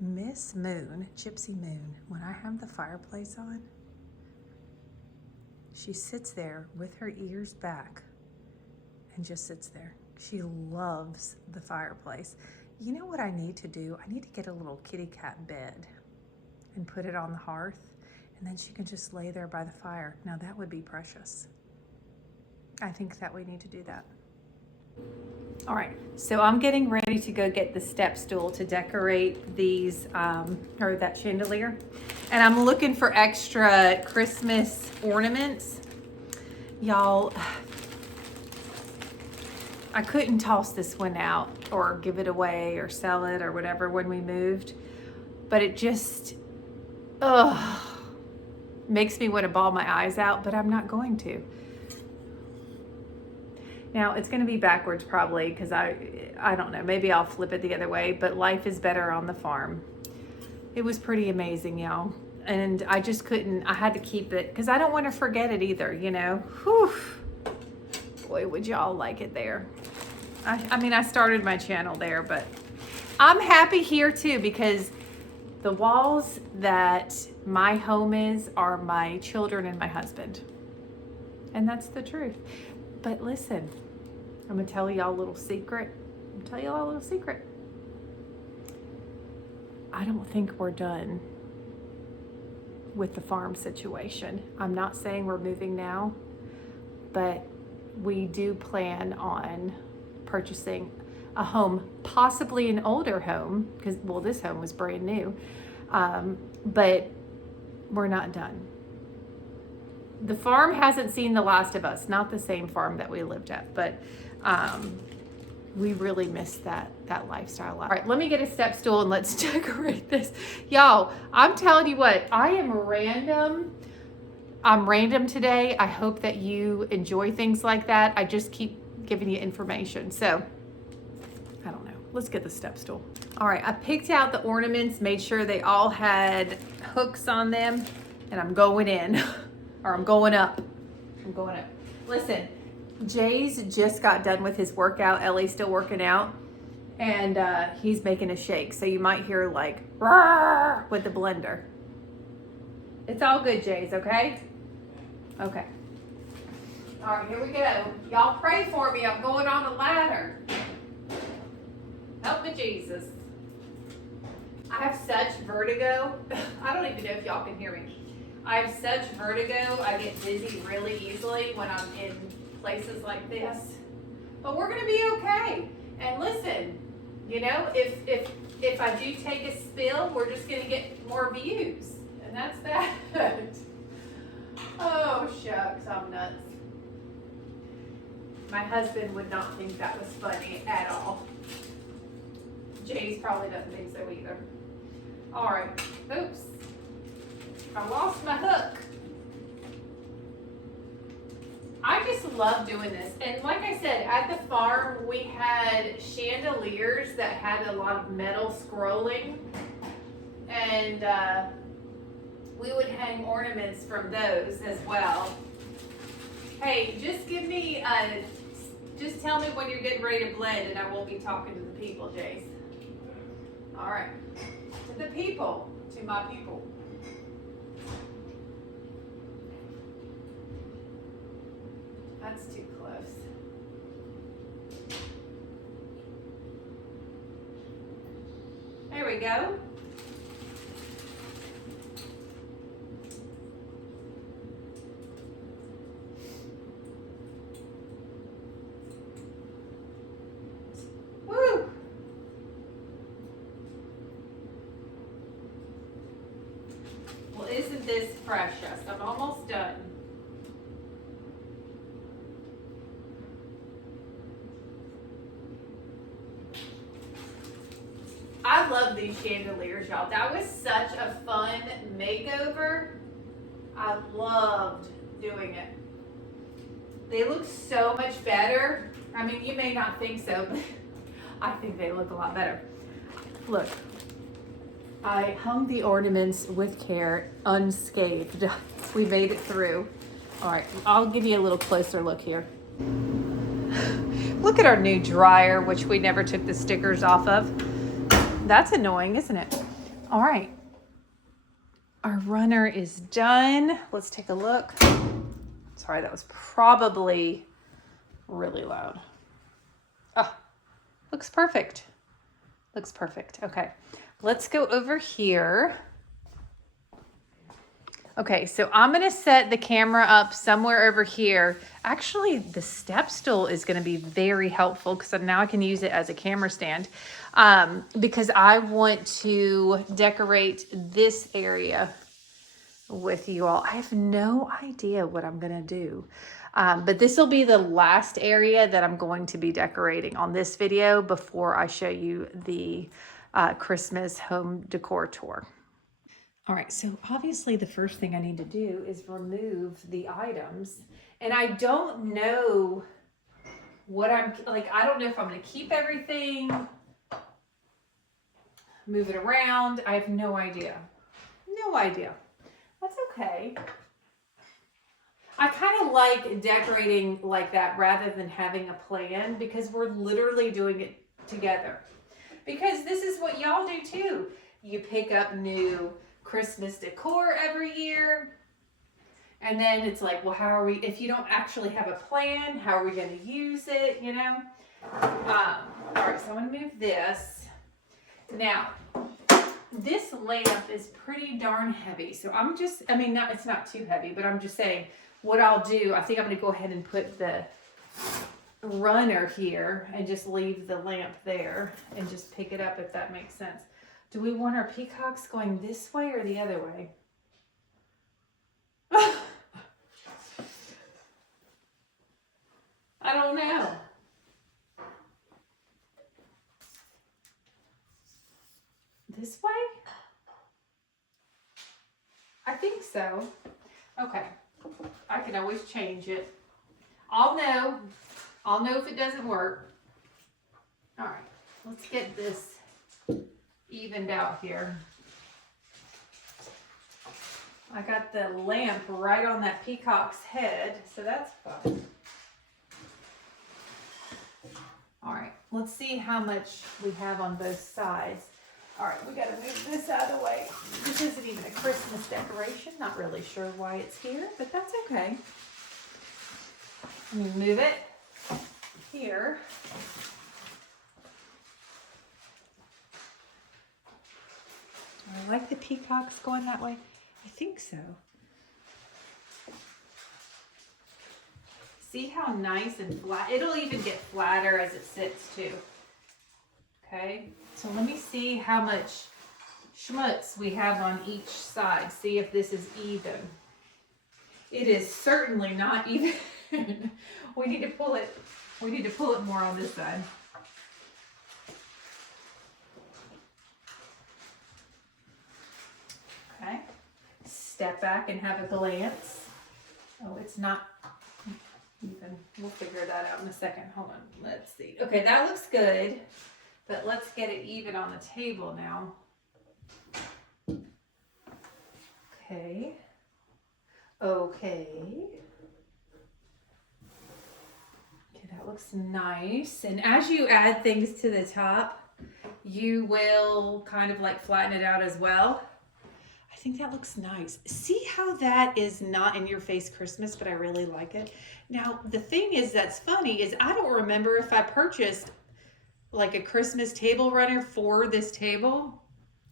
Miss Moon, Gypsy Moon, when I have the fireplace on, she sits there with her ears back and just sits there. She loves the fireplace. You know what I need to do? I need to get a little kitty cat bed and put it on the hearth, and then she can just lay there by the fire. Now that would be precious. I think that we need to do that. All right, so I'm getting ready to go get the step stool to decorate these, or that chandelier. And I'm looking for extra Christmas ornaments. Y'all, I couldn't toss this one out or give it away or sell it or whatever when we moved, but it just, makes me want to bawl my eyes out, but I'm not going to. Now, it's going to be backwards probably because I don't know, maybe I'll flip it the other way, but life is better on the farm. It was pretty amazing, y'all. And I just couldn't, I had to keep it because I don't want to forget it either, you know. Whew. Boy, would y'all like it there. I mean, I started my channel there, but I'm happy here too because the walls that my home is are my children and my husband. And that's the truth. But listen, I'm gonna tell y'all a little secret. I don't think we're done with the farm situation. I'm not saying we're moving now, but we do plan on purchasing a home, possibly an older home, because, well, this home was brand new, but we're not done. The farm hasn't seen the last of us, not the same farm that we lived at, but we really missed that lifestyle. All right, let me get a step stool and let's decorate this. Y'all, I'm telling you what, I'm random today. I hope that you enjoy things like that. I just keep giving you information. So, I don't know. Let's get the step stool. All right, I picked out the ornaments, made sure they all had hooks on them, and I'm going in. Or I'm going up. Listen, Jay's just got done with his workout. Ellie's still working out. And he's making a shake. So you might hear like, "Rawr," with the blender. It's all good, Jay's, okay? Okay. All right, here we go. Y'all pray for me. I'm going on a ladder. Help me, Jesus. I have such vertigo. I don't even know if y'all can hear me. I have such vertigo, I get dizzy really easily when I'm in places like this. But we're gonna be okay. And listen, you know, if I do take a spill, we're just gonna get more views. And that's that. Oh, shucks, I'm nuts. My husband would not think that was funny at all. Jace probably doesn't think so either. All right, oops. I lost my hook. I just love doing this. And like I said, at the farm, we had chandeliers that had a lot of metal scrolling. And we would hang ornaments from those as well. Hey, just give me, just tell me when you're getting ready to blend and I won't be talking to the people, Jace. All right. To the people, to my people. That's too close. There we go. Woo! Well, isn't this precious? I'm almost done. I love these chandeliers, y'all. That was such a fun makeover. I loved doing it. They look so much better. I mean, you may not think so, but I think they look a lot better. Look. I hung the ornaments with care, unscathed. We made it through. All right, I'll give you a little closer look here. Look at our new dryer, which we never took the stickers off of. That's annoying, isn't it? All right. Our runner is done. Let's take a look. Sorry, that was probably really loud. Oh, looks perfect. Looks perfect. Okay, let's go over here. Okay, so I'm gonna set the camera up somewhere over here. Actually, the step stool is gonna be very helpful because now I can use it as a camera stand because I want to decorate this area with you all. I have no idea what I'm gonna do, but this will be the last area that I'm going to be decorating on this video before I show you the Christmas home decor tour. All right, so obviously the first thing I need to do is remove the items. And I don't know what I don't know if I'm gonna keep everything, move it around. I have no idea. No idea. That's okay. I kind of like decorating like that rather than having a plan because we're literally doing it together. Because this is what y'all do too. You pick up new Christmas decor every year. And then it's like, well, how are we, if you don't actually have a plan, how are we going to use it, you know? All right, so I'm going to move this. Now, this lamp is pretty darn heavy. So I'm just, it's not too heavy, but I'm just saying what I'll do. I think I'm going to go ahead and put the runner here and just leave the lamp there and just pick it up if that makes sense. Do we want our peacocks going this way or the other way? I don't know. This way? I think so. Okay. I can always change it. I'll know if it doesn't work. All right. Let's get this evened out here. I got the lamp right on that peacock's head, so that's fun. All right, let's see how much we have on both sides. All right, we gotta move this out of the way. This isn't even a Christmas decoration. Not really sure why it's here, but that's okay. Let me move it here. I like the peacocks going that way. I think so. See how nice and flat? It'll even get flatter as it sits too. Okay, so let me see how much schmutz we have on each side. See if this is even. It is certainly not even. We need to pull it more on this side. Okay, step back and have a glance. Oh, it's not even. We'll figure that out in a second. Hold on, let's see. Okay, that looks good, but let's get it even on the table now. Okay. Okay, that looks nice. And as you add things to the top, you will kind of like flatten it out as well. I think that looks nice. See how that is not in your face Christmas, but I really like it. Now, the thing is that's funny is I don't remember if I purchased like a Christmas table runner for this table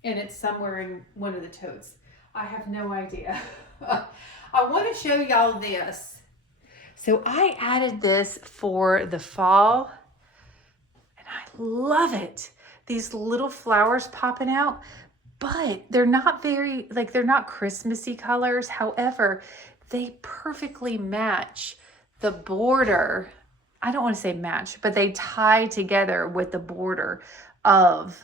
and it's somewhere in one of the totes. I have no idea. I want to show y'all this. So I added this for the fall and I love it. These little flowers popping out. But they're not very, they're not Christmassy colors. However, they perfectly match the border. I don't want to say match, but they tie together with the border of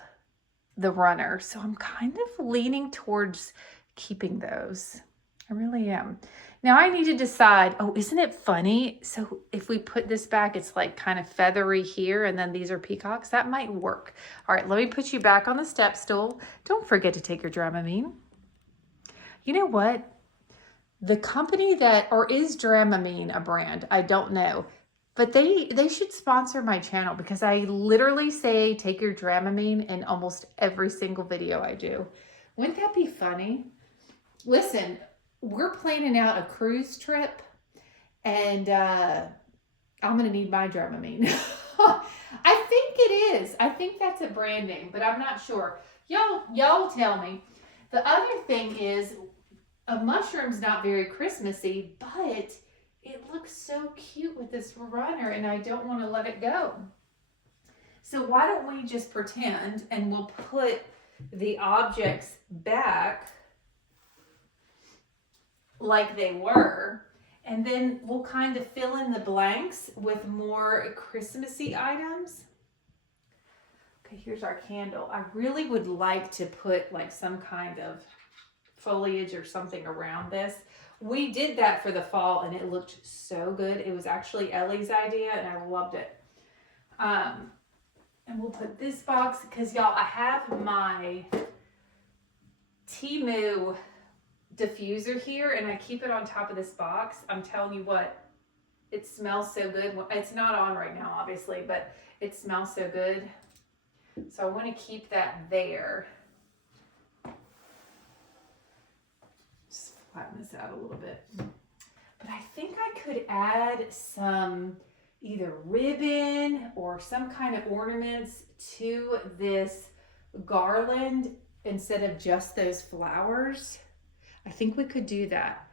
the runner. So I'm kind of leaning towards keeping those. I really am. Now I need to decide, oh, isn't it funny? So if we put this back, it's like kind of feathery here, and then these are peacocks. That might work. All right, let me put you back on the step stool. Don't forget to take your Dramamine. You know what? The company that, or is Dramamine a brand? I don't know. But they should sponsor my channel because I literally say take your Dramamine in almost every single video I do. Wouldn't that be funny? Listen, we're planning out a cruise trip, and I'm gonna need my Dramamine. I think it is. I think that's a brand name, but I'm not sure. Y'all tell me. The other thing is, a mushroom's not very Christmassy, but it looks so cute with this runner, and I don't want to let it go. So why don't we just pretend, and we'll put the objects back like they were, and then we'll kind of fill in the blanks with more Christmassy items. Okay, here's our candle. I really would like to put like some kind of foliage or something around this. We did that for the fall and it looked so good. It was actually Ellie's idea and I loved it. And we'll put this box, because y'all, I have my Temu diffuser here and I keep it on top of this box. I'm telling you what, it smells so good. It's not on right now, obviously, but it smells so good. So I want to keep that there. Just flatten this out a little bit. But I think I could add some either ribbon or some kind of ornaments to this garland instead of just those flowers. I think we could do that.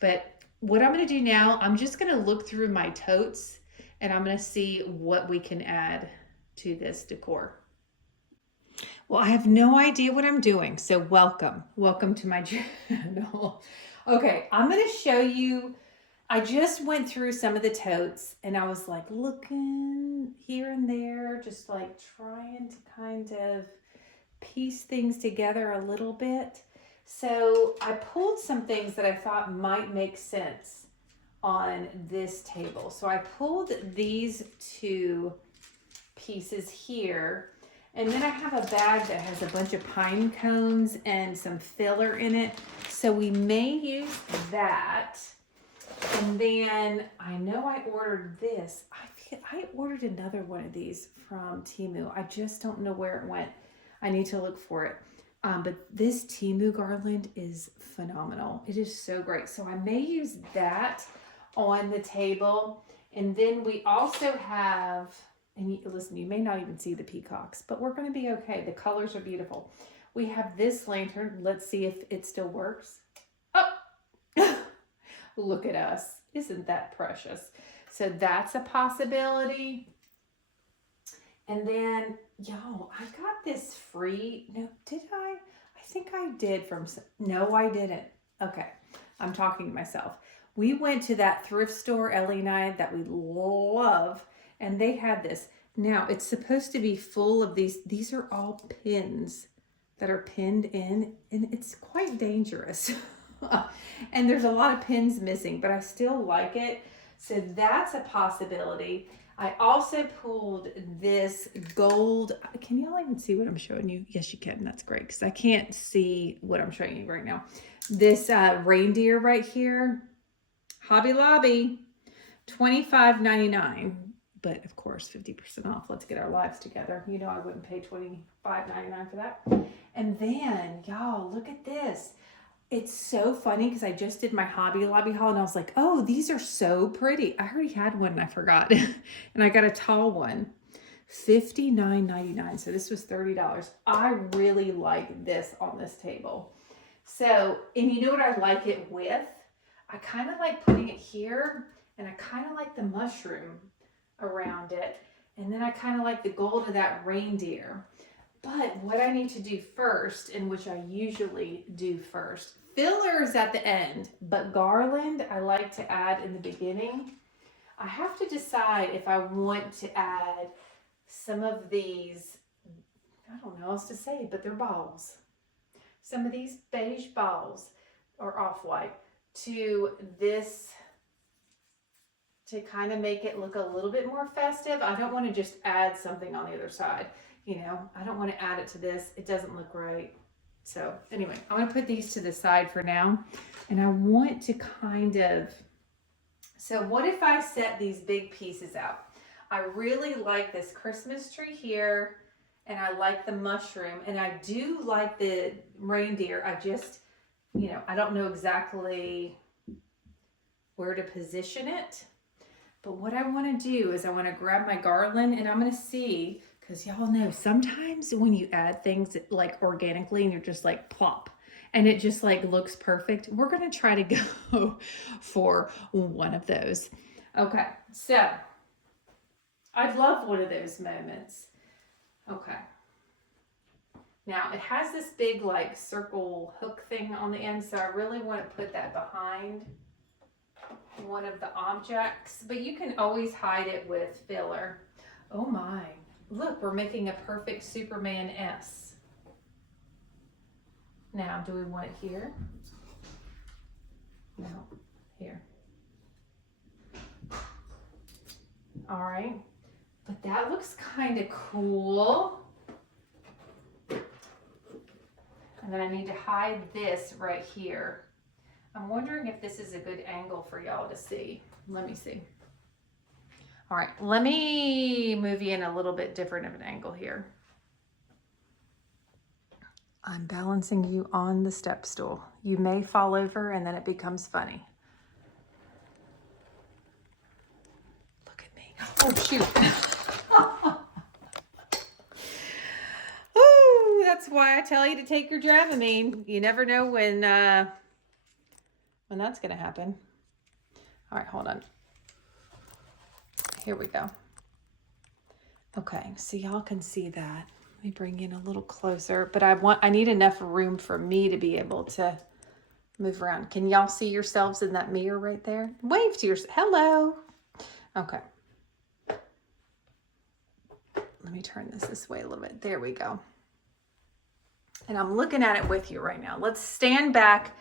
But what I'm going to do now, I'm just going to look through my totes and I'm going to see what we can add to this decor. Well, I have no idea what I'm doing, so welcome to my channel. Okay, I'm going to show you. I just went through some of the totes and I was like looking here and there, just like trying to kind of piece things together a little bit. So I pulled some things that I thought might make sense on this table. So I pulled these two pieces here, and then I have a bag that has a bunch of pine cones and some filler in it. So we may use that. And then I know I ordered this. I ordered another one of these from Temu. I just don't know where it went. I need to look for it. But this Temu garland is phenomenal. It is so great. So I may use that on the table. And then we also have, and listen, you may not even see the peacocks, but we're going to be okay. The colors are beautiful. We have this lantern. Let's see if it still works. Oh, look at us. Isn't that precious? So that's a possibility. And then, y'all, I got this free. No, did I? I think I did from, no, I didn't. Okay, I'm talking to myself. We went to that thrift store, Ellie and I, that we love, and they had this. Now, it's supposed to be full of these. These are all pins that are pinned in, and it's quite dangerous. And there's a lot of pins missing, but I still like it. So that's a possibility. I also pulled this gold. Can y'all even see what I'm showing you? Yes, you can. That's great, because I can't see what I'm showing you right now. This reindeer right here, Hobby Lobby, $25.99. But of course, 50% off. Let's get our lives together. You know I wouldn't pay $25.99 for that. And then, y'all, look at this. It's so funny because I just did my Hobby Lobby haul and I was like, oh, these are so pretty. I already had one and I forgot. And I got a tall one, $59.99. So this was $30. I really like this on this table. So, and you know what I like it with? I kind of like putting it here, and I kind of like the mushroom around it. And then I kind of like the gold of that reindeer. But what I need to do first, and which I usually do first, filler is at the end, but garland I like to add in the beginning. I have to decide if I want to add some of these, I don't know what else to say, but they're balls. Some of these beige balls, or off-white to this, to kind of make it look a little bit more festive. I don't want to just add something on the other side. You know, I don't want to add it to this. It doesn't look right. So anyway, I'm going to put these to the side for now. And I want to kind of, so what if I set these big pieces out? I really like this Christmas tree here, and I like the mushroom, and I do like the reindeer. I just, you know, I don't know exactly where to position it. But what I want to do is I want to grab my garland, and I'm going to see, because y'all know sometimes when you add things like organically and you're just like plop and it just like looks perfect, we're going to try to go for one of those. Okay, so I'd love one of those moments. Okay. Now it has this big like circle hook thing on the end, so I really want to put that behind one of the objects, but you can always hide it with filler. Oh my, look, we're making a perfect Superman S. Now, do we want it here? No, here. All right, but that looks kind of cool. And then I need to hide this right here. I'm wondering if this is a good angle for y'all to see. Let me see. All right, let me move you in a little bit different of an angle here. I'm balancing you on the step stool. You may fall over and then it becomes funny. Look at me. Oh, shoot. Oh, that's why I tell you to take your Dramamine. You never know when that's going to happen. All right, hold on. Here we go. Okay, so y'all can see that. Let me bring you in a little closer, but I need enough room for me to be able to move around. Can y'all see yourselves in that mirror right there? Wave to yourself. Hello. Okay. Let me turn this way a little bit. There we go. And I'm looking at it with you right now. Let's stand back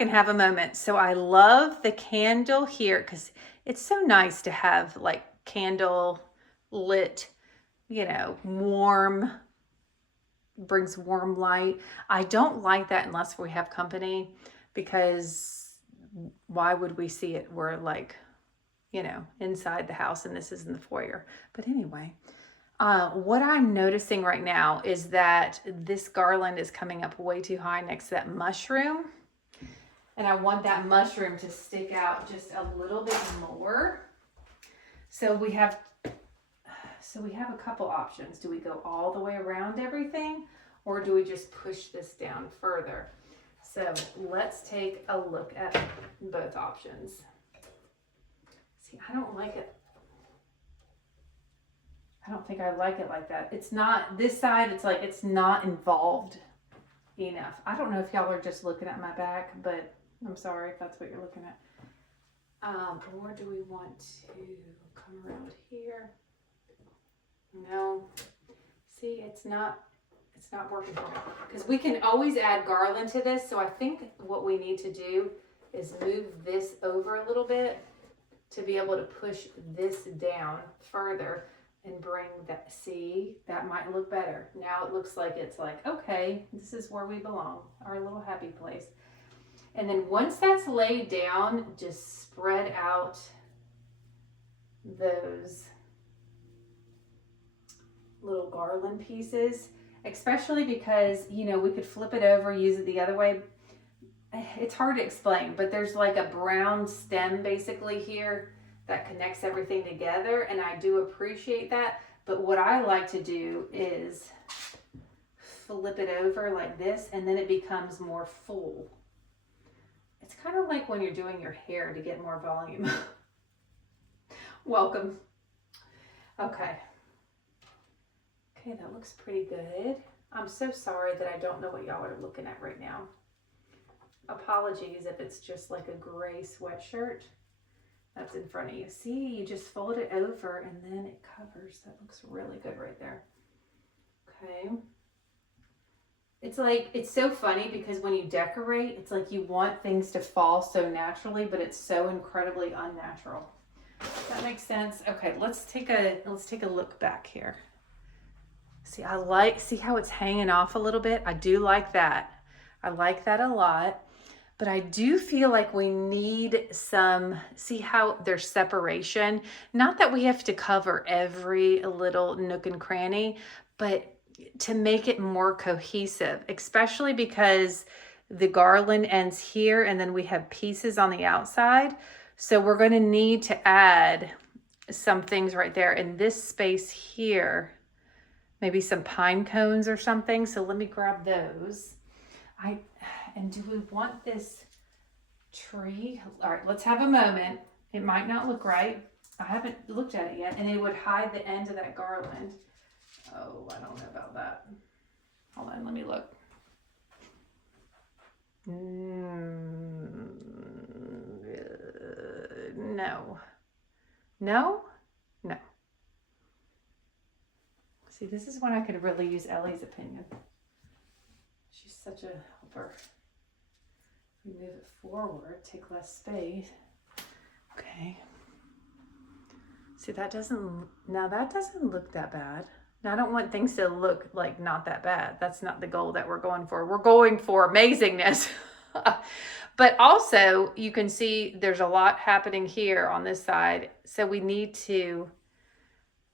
and have a moment. So I love the candle here because it's so nice to have like candle lit, you know, warm, brings warm light. I don't like that unless we have company, because why would we see it? We're like, you know, inside the house and this is in the foyer. But anyway, what I'm noticing right now is that this garland is coming up way too high next to that mushroom. And I want that mushroom to stick out just a little bit more. So we have a couple options. Do we go all the way around everything, or do we just push this down further? So let's take a look at both options. See, I don't like it. I don't think I like it like that. It's not, this side, it's like it's not involved enough. I don't know if y'all are just looking at my back, but I'm sorry if that's what you're looking at. Or do we want to come around here? No. See, it's not working for me. Because we can always add garland to this. So I think what we need to do is move this over a little bit to be able to push this down further and bring that, see, that might look better. Now it looks like it's like, okay, this is where we belong, our little happy place. And then once that's laid down, just spread out those little garland pieces, especially because, you know, we could flip it over, use it the other way. It's hard to explain, but there's like a brown stem basically here that connects everything together, and I do appreciate that. But what I like to do is flip it over like this, and then it becomes more full. It's kind of like when you're doing your hair to get more volume. Welcome. Okay. Okay, that looks pretty good. I'm so sorry that I don't know what y'all are looking at right now. Apologies if it's just like a gray sweatshirt that's in front of you. See, you just fold it over and then it covers. That looks really good right there. Okay. It's like, it's so funny because when you decorate, it's like you want things to fall so naturally, but it's so incredibly unnatural. Does that make sense? Okay, let's take a look back here. See, see how it's hanging off a little bit? I do like that. I like that a lot. But I do feel like we need some, see how there's separation? Not that we have to cover every little nook and cranny, but to make it more cohesive, especially because the garland ends here and then we have pieces on the outside. So we're going to need to add some things right there in this space here, maybe some pine cones or something. So let me grab those. And do we want this tree? All right, let's have a moment. It might not look right. I haven't looked at it yet. And it would hide the end of that garland. Oh, I don't know about that. Hold on, let me look. No. No? No. See, this is when I could really use Ellie's opinion. She's such a helper. We move it forward, take less space. Okay. See, that doesn't look that bad. Now, I don't want things to look like not that bad. That's not the goal that we're going for. We're going for amazingness. But also, you can see there's a lot happening here on this side. So we need to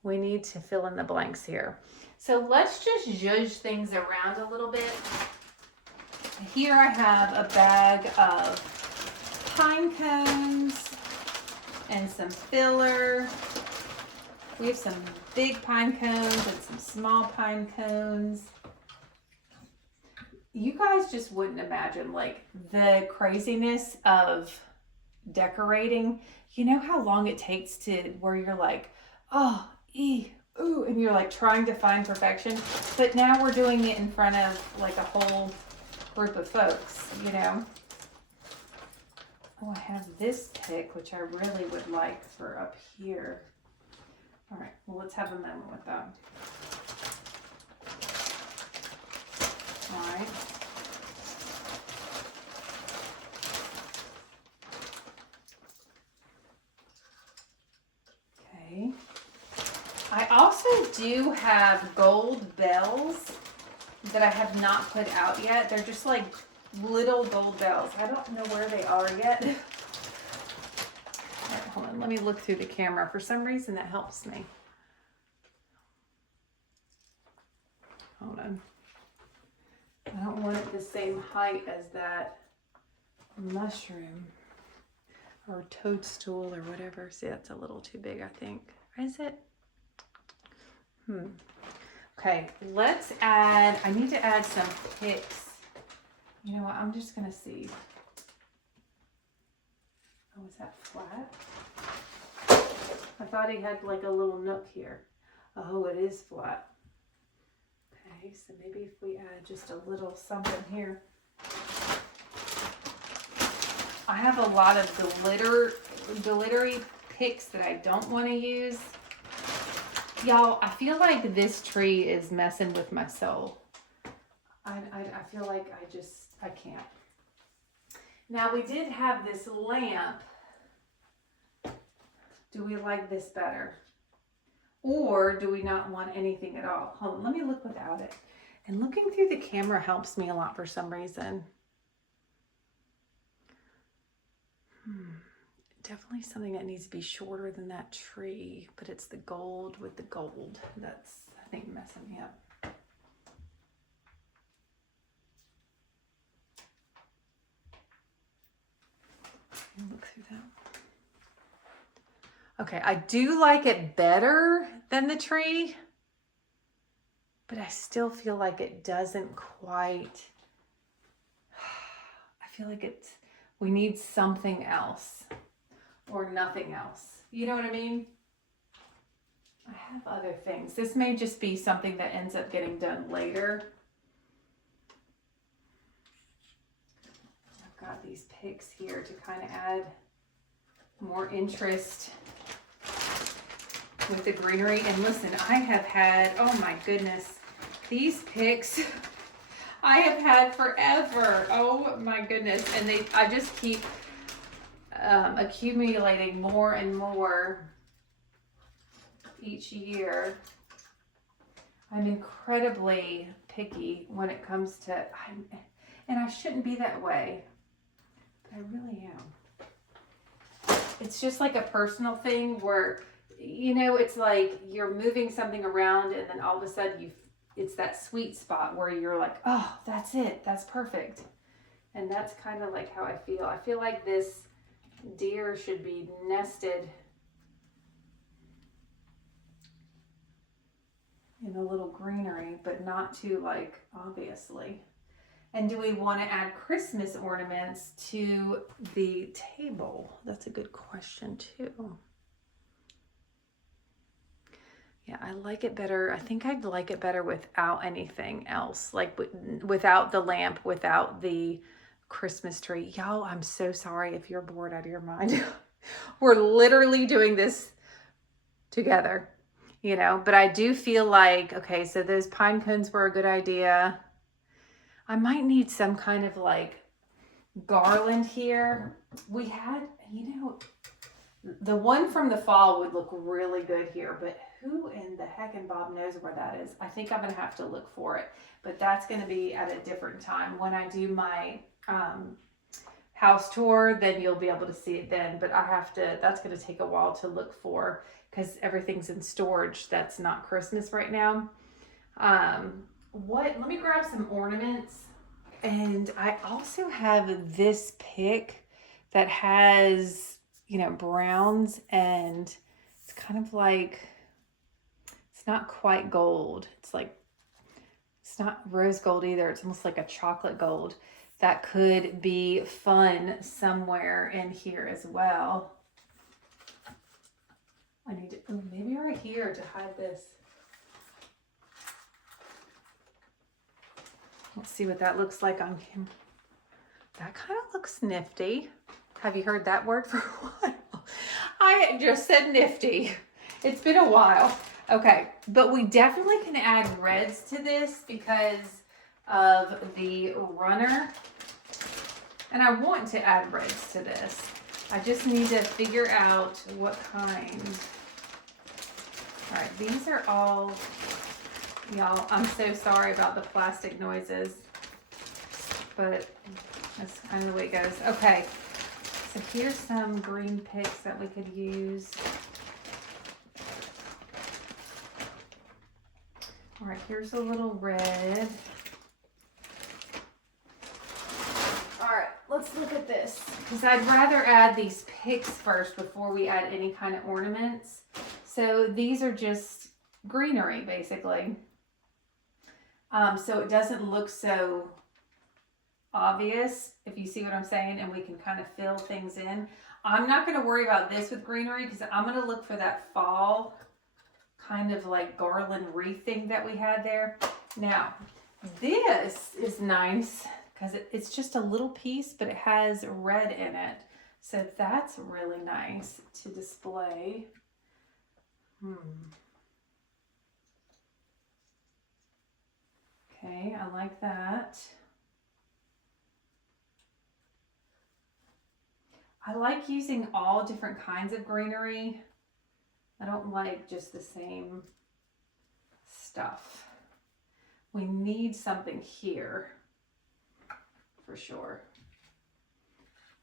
fill in the blanks here. So let's just judge things around a little bit. Here I have a bag of pine cones and some filler. We have some big pine cones and some small pine cones. You guys just wouldn't imagine like the craziness of decorating. You know how long it takes to where you're like, oh, ooh, and you're like trying to find perfection. But now we're doing it in front of like a whole group of folks, you know. Oh, I have this pick, which I really would like for up here. All right, well, let's have a moment with that. All right. Okay. I also do have gold bells that I have not put out yet. They're just like little gold bells. I don't know where they are yet. All right, hold on. Let me look through the camera. For some reason, that helps me. Hold on. I don't want it the same height as that mushroom or toadstool or whatever. See, that's a little too big, I think. Is it? Okay, let's add, I need to add some picks. You know what, I'm just gonna see. Oh, is that flat? I thought he had like a little nook here. Oh, it is flat. Okay, so maybe if we add just a little something here. I have a lot of glittery picks that I don't want to use. Y'all, I feel like this tree is messing with my soul. I feel like I can't. Now, we did have this lamp. Do we like this better? Or do we not want anything at all? Hold on, let me look without it. And looking through the camera helps me a lot for some reason. Definitely something that needs to be shorter than that tree, but it's the gold with the gold. That's, I think, messing me up. Look through that. Okay, I do like it better than the tree, but I still feel like it doesn't quite, I feel like we need something else or nothing else. You know what I mean? I have other things. This may just be something that ends up getting done later. I've got these picks here to kind of add more interest with the greenery. And listen, I have had, oh my goodness, these picks, I have had forever. Oh my goodness. And I just keep accumulating more and more each year. I'm incredibly picky when it comes to, and I shouldn't be that way, but I really am. It's just like a personal thing where, you know, it's like you're moving something around and then all of a sudden it's that sweet spot where you're like, oh, that's it. That's perfect. And that's kind of like how I feel. I feel like this deer should be nested in a little greenery, but not too like obviously. And do we want to add Christmas ornaments to the table? That's a good question too. Yeah, I like it better. I think I'd like it better without anything else, like without the lamp, without the Christmas tree. Y'all, I'm so sorry if you're bored out of your mind. We're literally doing this together, you know, but I do feel like, okay, so those pine cones were a good idea. I might need some kind of like garland here. We had, you know, the one from the fall would look really good here, but who in the heck and Bob knows where that is? I think I'm going to have to look for it, but that's going to be at a different time. When I do my house tour, then you'll be able to see it then, but that's going to take a while to look for because everything's in storage. That's not Christmas right now. Let me grab some ornaments. And I also have this pick that has, you know, browns, and it's kind of like, it's not quite gold. It's like, it's not rose gold either. It's almost like a chocolate gold. That could be fun somewhere in here as well. I need to, oh, maybe right here to hide this. Let's see what that looks like on camera. That kind of looks nifty. Have you heard that word for a while? I just said nifty. It's been a while. Okay, but we definitely can add reds to this because of the runner. And I want to add reds to this. I just need to figure out what kind. All right, these are all, y'all, I'm so sorry about the plastic noises, but that's kind of the way it goes. Okay, so here's some green picks that we could use. All right, here's a little red. All right, let's look at this, because I'd rather add these picks first before we add any kind of ornaments. So these are just greenery, basically. So it doesn't look so obvious, if you see what I'm saying, and we can kind of fill things in. I'm not going to worry about this with greenery because I'm going to look for that fall kind of like garland wreath thing that we had there. Now, this is nice because it's just a little piece, but it has red in it. So that's really nice to display. Okay, I like that. I like using all different kinds of greenery. I don't like just the same stuff. We need something here for sure.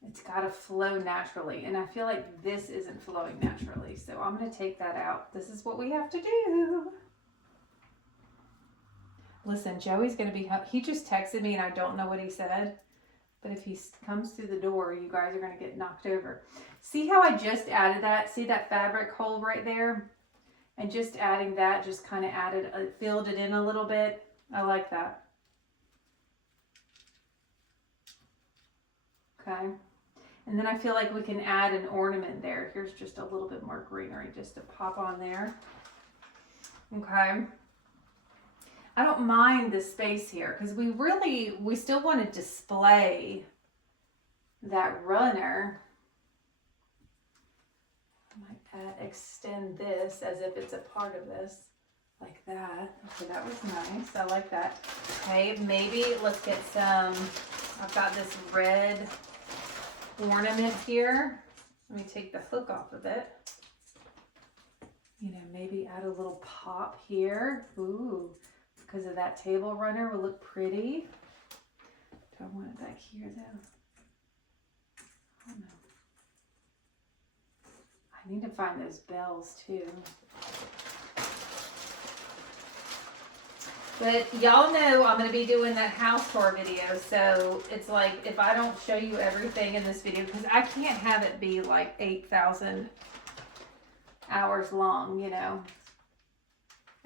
It's got to flow naturally, and I feel like this isn't flowing naturally, so I'm going to take that out. This is what we have to do. Listen, Joey's going to be, he just texted me and I don't know what he said, but if he comes through the door, you guys are going to get knocked over. See how I just added that? See that fabric hole right there? And just adding that just kind of filled it in a little bit. I like that. Okay. And then I feel like we can add an ornament there. Here's just a little bit more greenery just to pop on there. Okay. I don't mind the space here because we still want to display that runner. I might extend this as if it's a part of this. like that. Okay, that was nice. I like that. Okay, maybe let's get some, I've got this red ornament here. Let me take the hook off of it. You know, maybe add a little pop here. Ooh, because of that table runner will look pretty. Do I want it back here though? I don't know. I need to find those bells too. But y'all know I'm going to be doing that house tour video, so it's like if I don't show you everything in this video, because I can't have it be like 8,000 hours long, you know,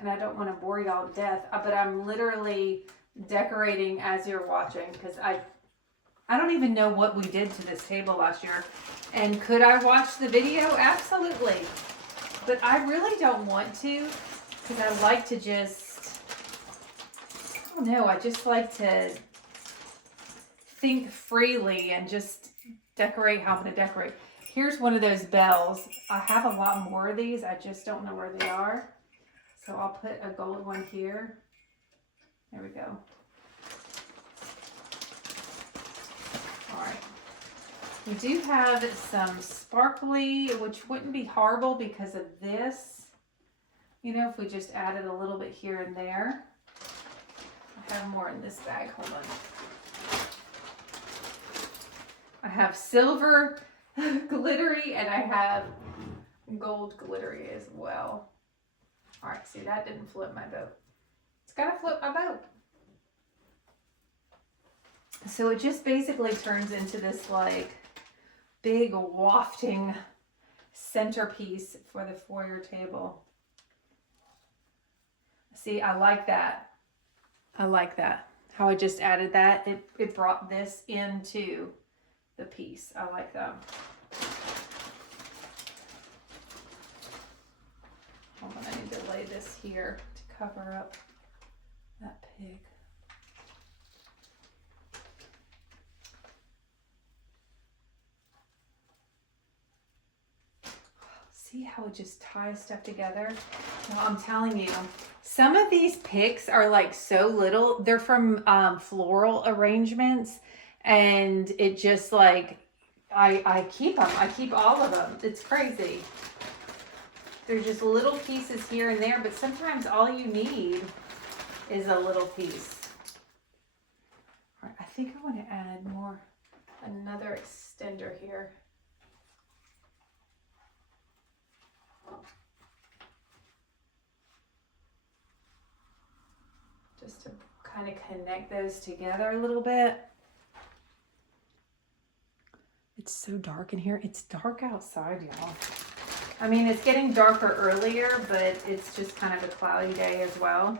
and I don't want to bore y'all to death, but I'm literally decorating as you're watching, because I don't even know what we did to this table last year. And could I watch the video? Absolutely. But I really don't want to, because I like to just, I don't know, I just like to think freely and just decorate how I'm going to decorate. Here's one of those bells. I have a lot more of these. I just don't know where they are. So I'll put a gold one here. There we go. All right. We do have some sparkly, which wouldn't be horrible because of this. You know, if we just added a little bit here and there. I have more in this bag. Hold on. I have silver glittery and I have gold glittery as well. All right, see, that didn't float my boat. It's gotta float my boat. So it just basically turns into this like big wafting centerpiece for the foyer table. See, I like that. I like that. How I just added that. It brought this into the piece. I like that. Hold on, I need to lay this here to cover up that pig. See how it just ties stuff together? Well, I'm telling you, some of these picks are like so little. They're from floral arrangements, and it just like, I keep them. I keep all of them. It's crazy. They're just little pieces here and there, but sometimes all you need is a little piece. All right, I think I want to add another extender here. Just to kind of connect those together a little bit. It's so dark in here. It's dark outside, y'all. I mean, it's getting darker earlier, but it's just kind of a cloudy day as well.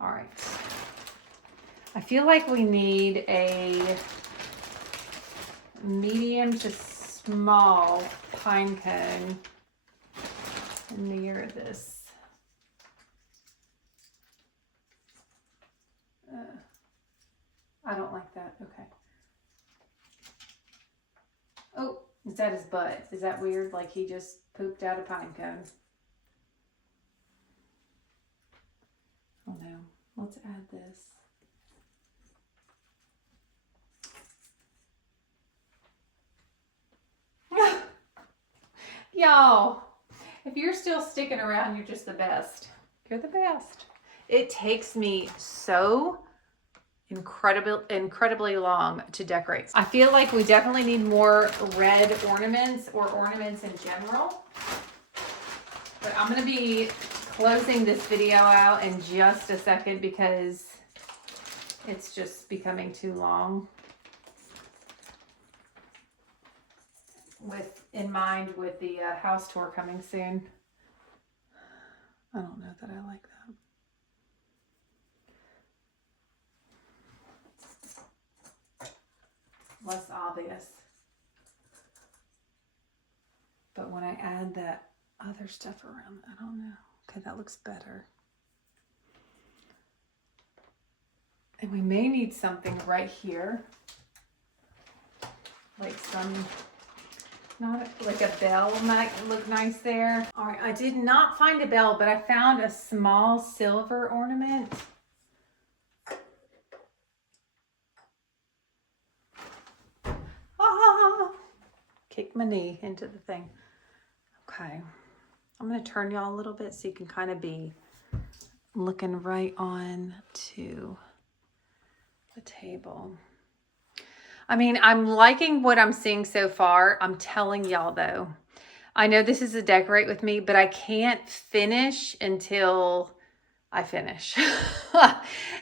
All right. I feel like we need a medium to small pine cone near this. I don't like that. Okay. Oh, is that his butt? Is that weird? Like he just pooped out a pine cone. Oh no. Let's add this. Y'all, if you're still sticking around, you're just the best. You're the best. It takes me so incredibly long to decorate. I feel like we definitely need more red ornaments or ornaments in general. But I'm going to be closing this video out in just a second because it's just becoming too long. In mind with the house tour coming soon. I don't know that I like that. Less obvious. But when I add that other stuff around, I don't know. Okay, that looks better. And we may need something right here. Like some Not like a bell might look nice there. All right, I did not find a bell, but I found a small silver ornament. Ah, kick my knee into the thing. Okay, I'm gonna turn y'all a little bit so you can kind of be looking right on to the table. I mean, I'm liking what I'm seeing so far. I'm telling y'all though, I know this is a decorate with me, but I can't finish until I finish.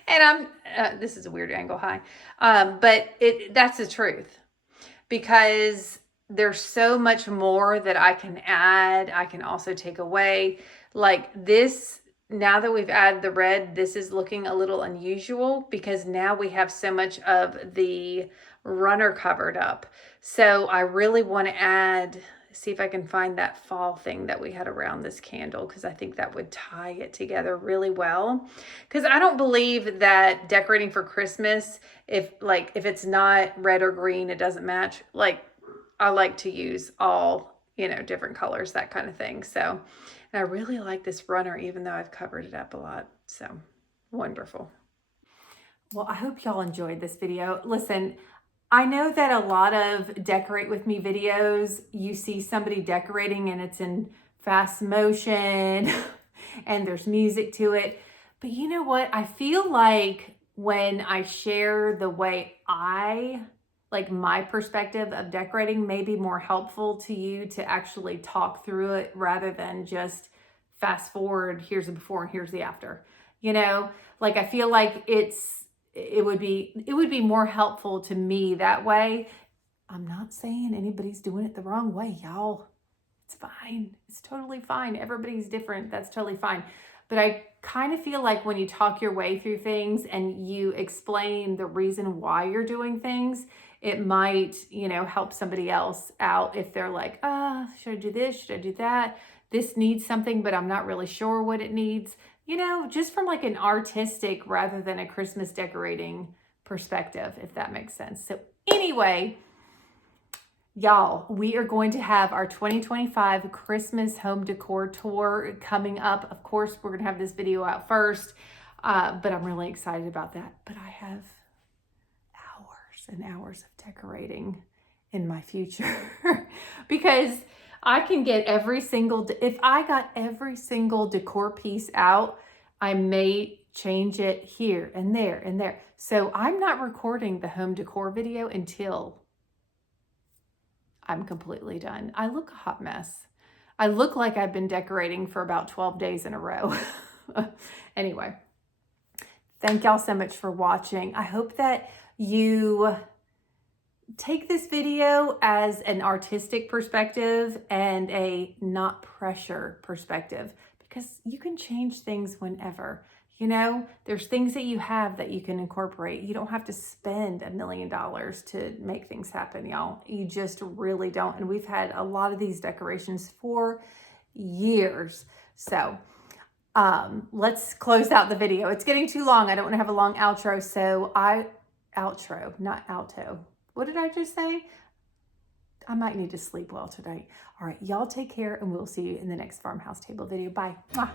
And this is a weird angle, hi. But that's the truth, because there's so much more that I can add. I can also take away. Like this, now that we've added the red, this is looking a little unusual because now we have so much of the runner covered up. So I really want to add, see if I can find that fall thing that we had around this candle, because I think that would tie it together really well. Because I don't believe that decorating for Christmas, if it's not red or green, it doesn't match. Like, I like to use all, different colors, that kind of thing. So, and I really like this runner, even though I've covered it up a lot. So wonderful. Well, I hope y'all enjoyed this video. Listen, I know that a lot of decorate with me videos, you see somebody decorating and it's in fast motion and there's music to it. But you know what? I feel like when I share the way my perspective of decorating may be more helpful to you to actually talk through it rather than just fast forward, here's the before and here's the after. I feel like it would be more helpful to me that way. I'm not saying anybody's doing it the wrong way, y'all. It's fine. It's totally fine. Everybody's different. That's totally fine. But I kind of feel like when you talk your way through things and you explain the reason why you're doing things, it might, help somebody else out if they're like, should I do this? Should I do that? This needs something, but I'm not really sure what it needs. Just from like an artistic rather than a Christmas decorating perspective, if that makes sense. So anyway, y'all, we are going to have our 2025 Christmas home decor tour coming up. Of course, we're going to have this video out first, but I'm really excited about that. But I have hours and hours of decorating in my future because I can get if I got every single decor piece out, I may change it here and there and there. So I'm not recording the home decor video until I'm completely done. I look a hot mess. I look like I've been decorating for about 12 days in a row. Anyway, thank y'all so much for watching. I hope that you take this video as an artistic perspective and a not pressure perspective, because you can change things whenever. There's things that you have that you can incorporate. You don't have to spend $1 million to make things happen, y'all. You just really don't. And we've had a lot of these decorations for years. So let's close out the video. It's getting too long. I don't want to have a long outro. So outro, not alto. What did I just say? I might need to sleep well tonight. All right, y'all take care, and we'll see you in the next Farmhouse Table video. Bye. Mwah.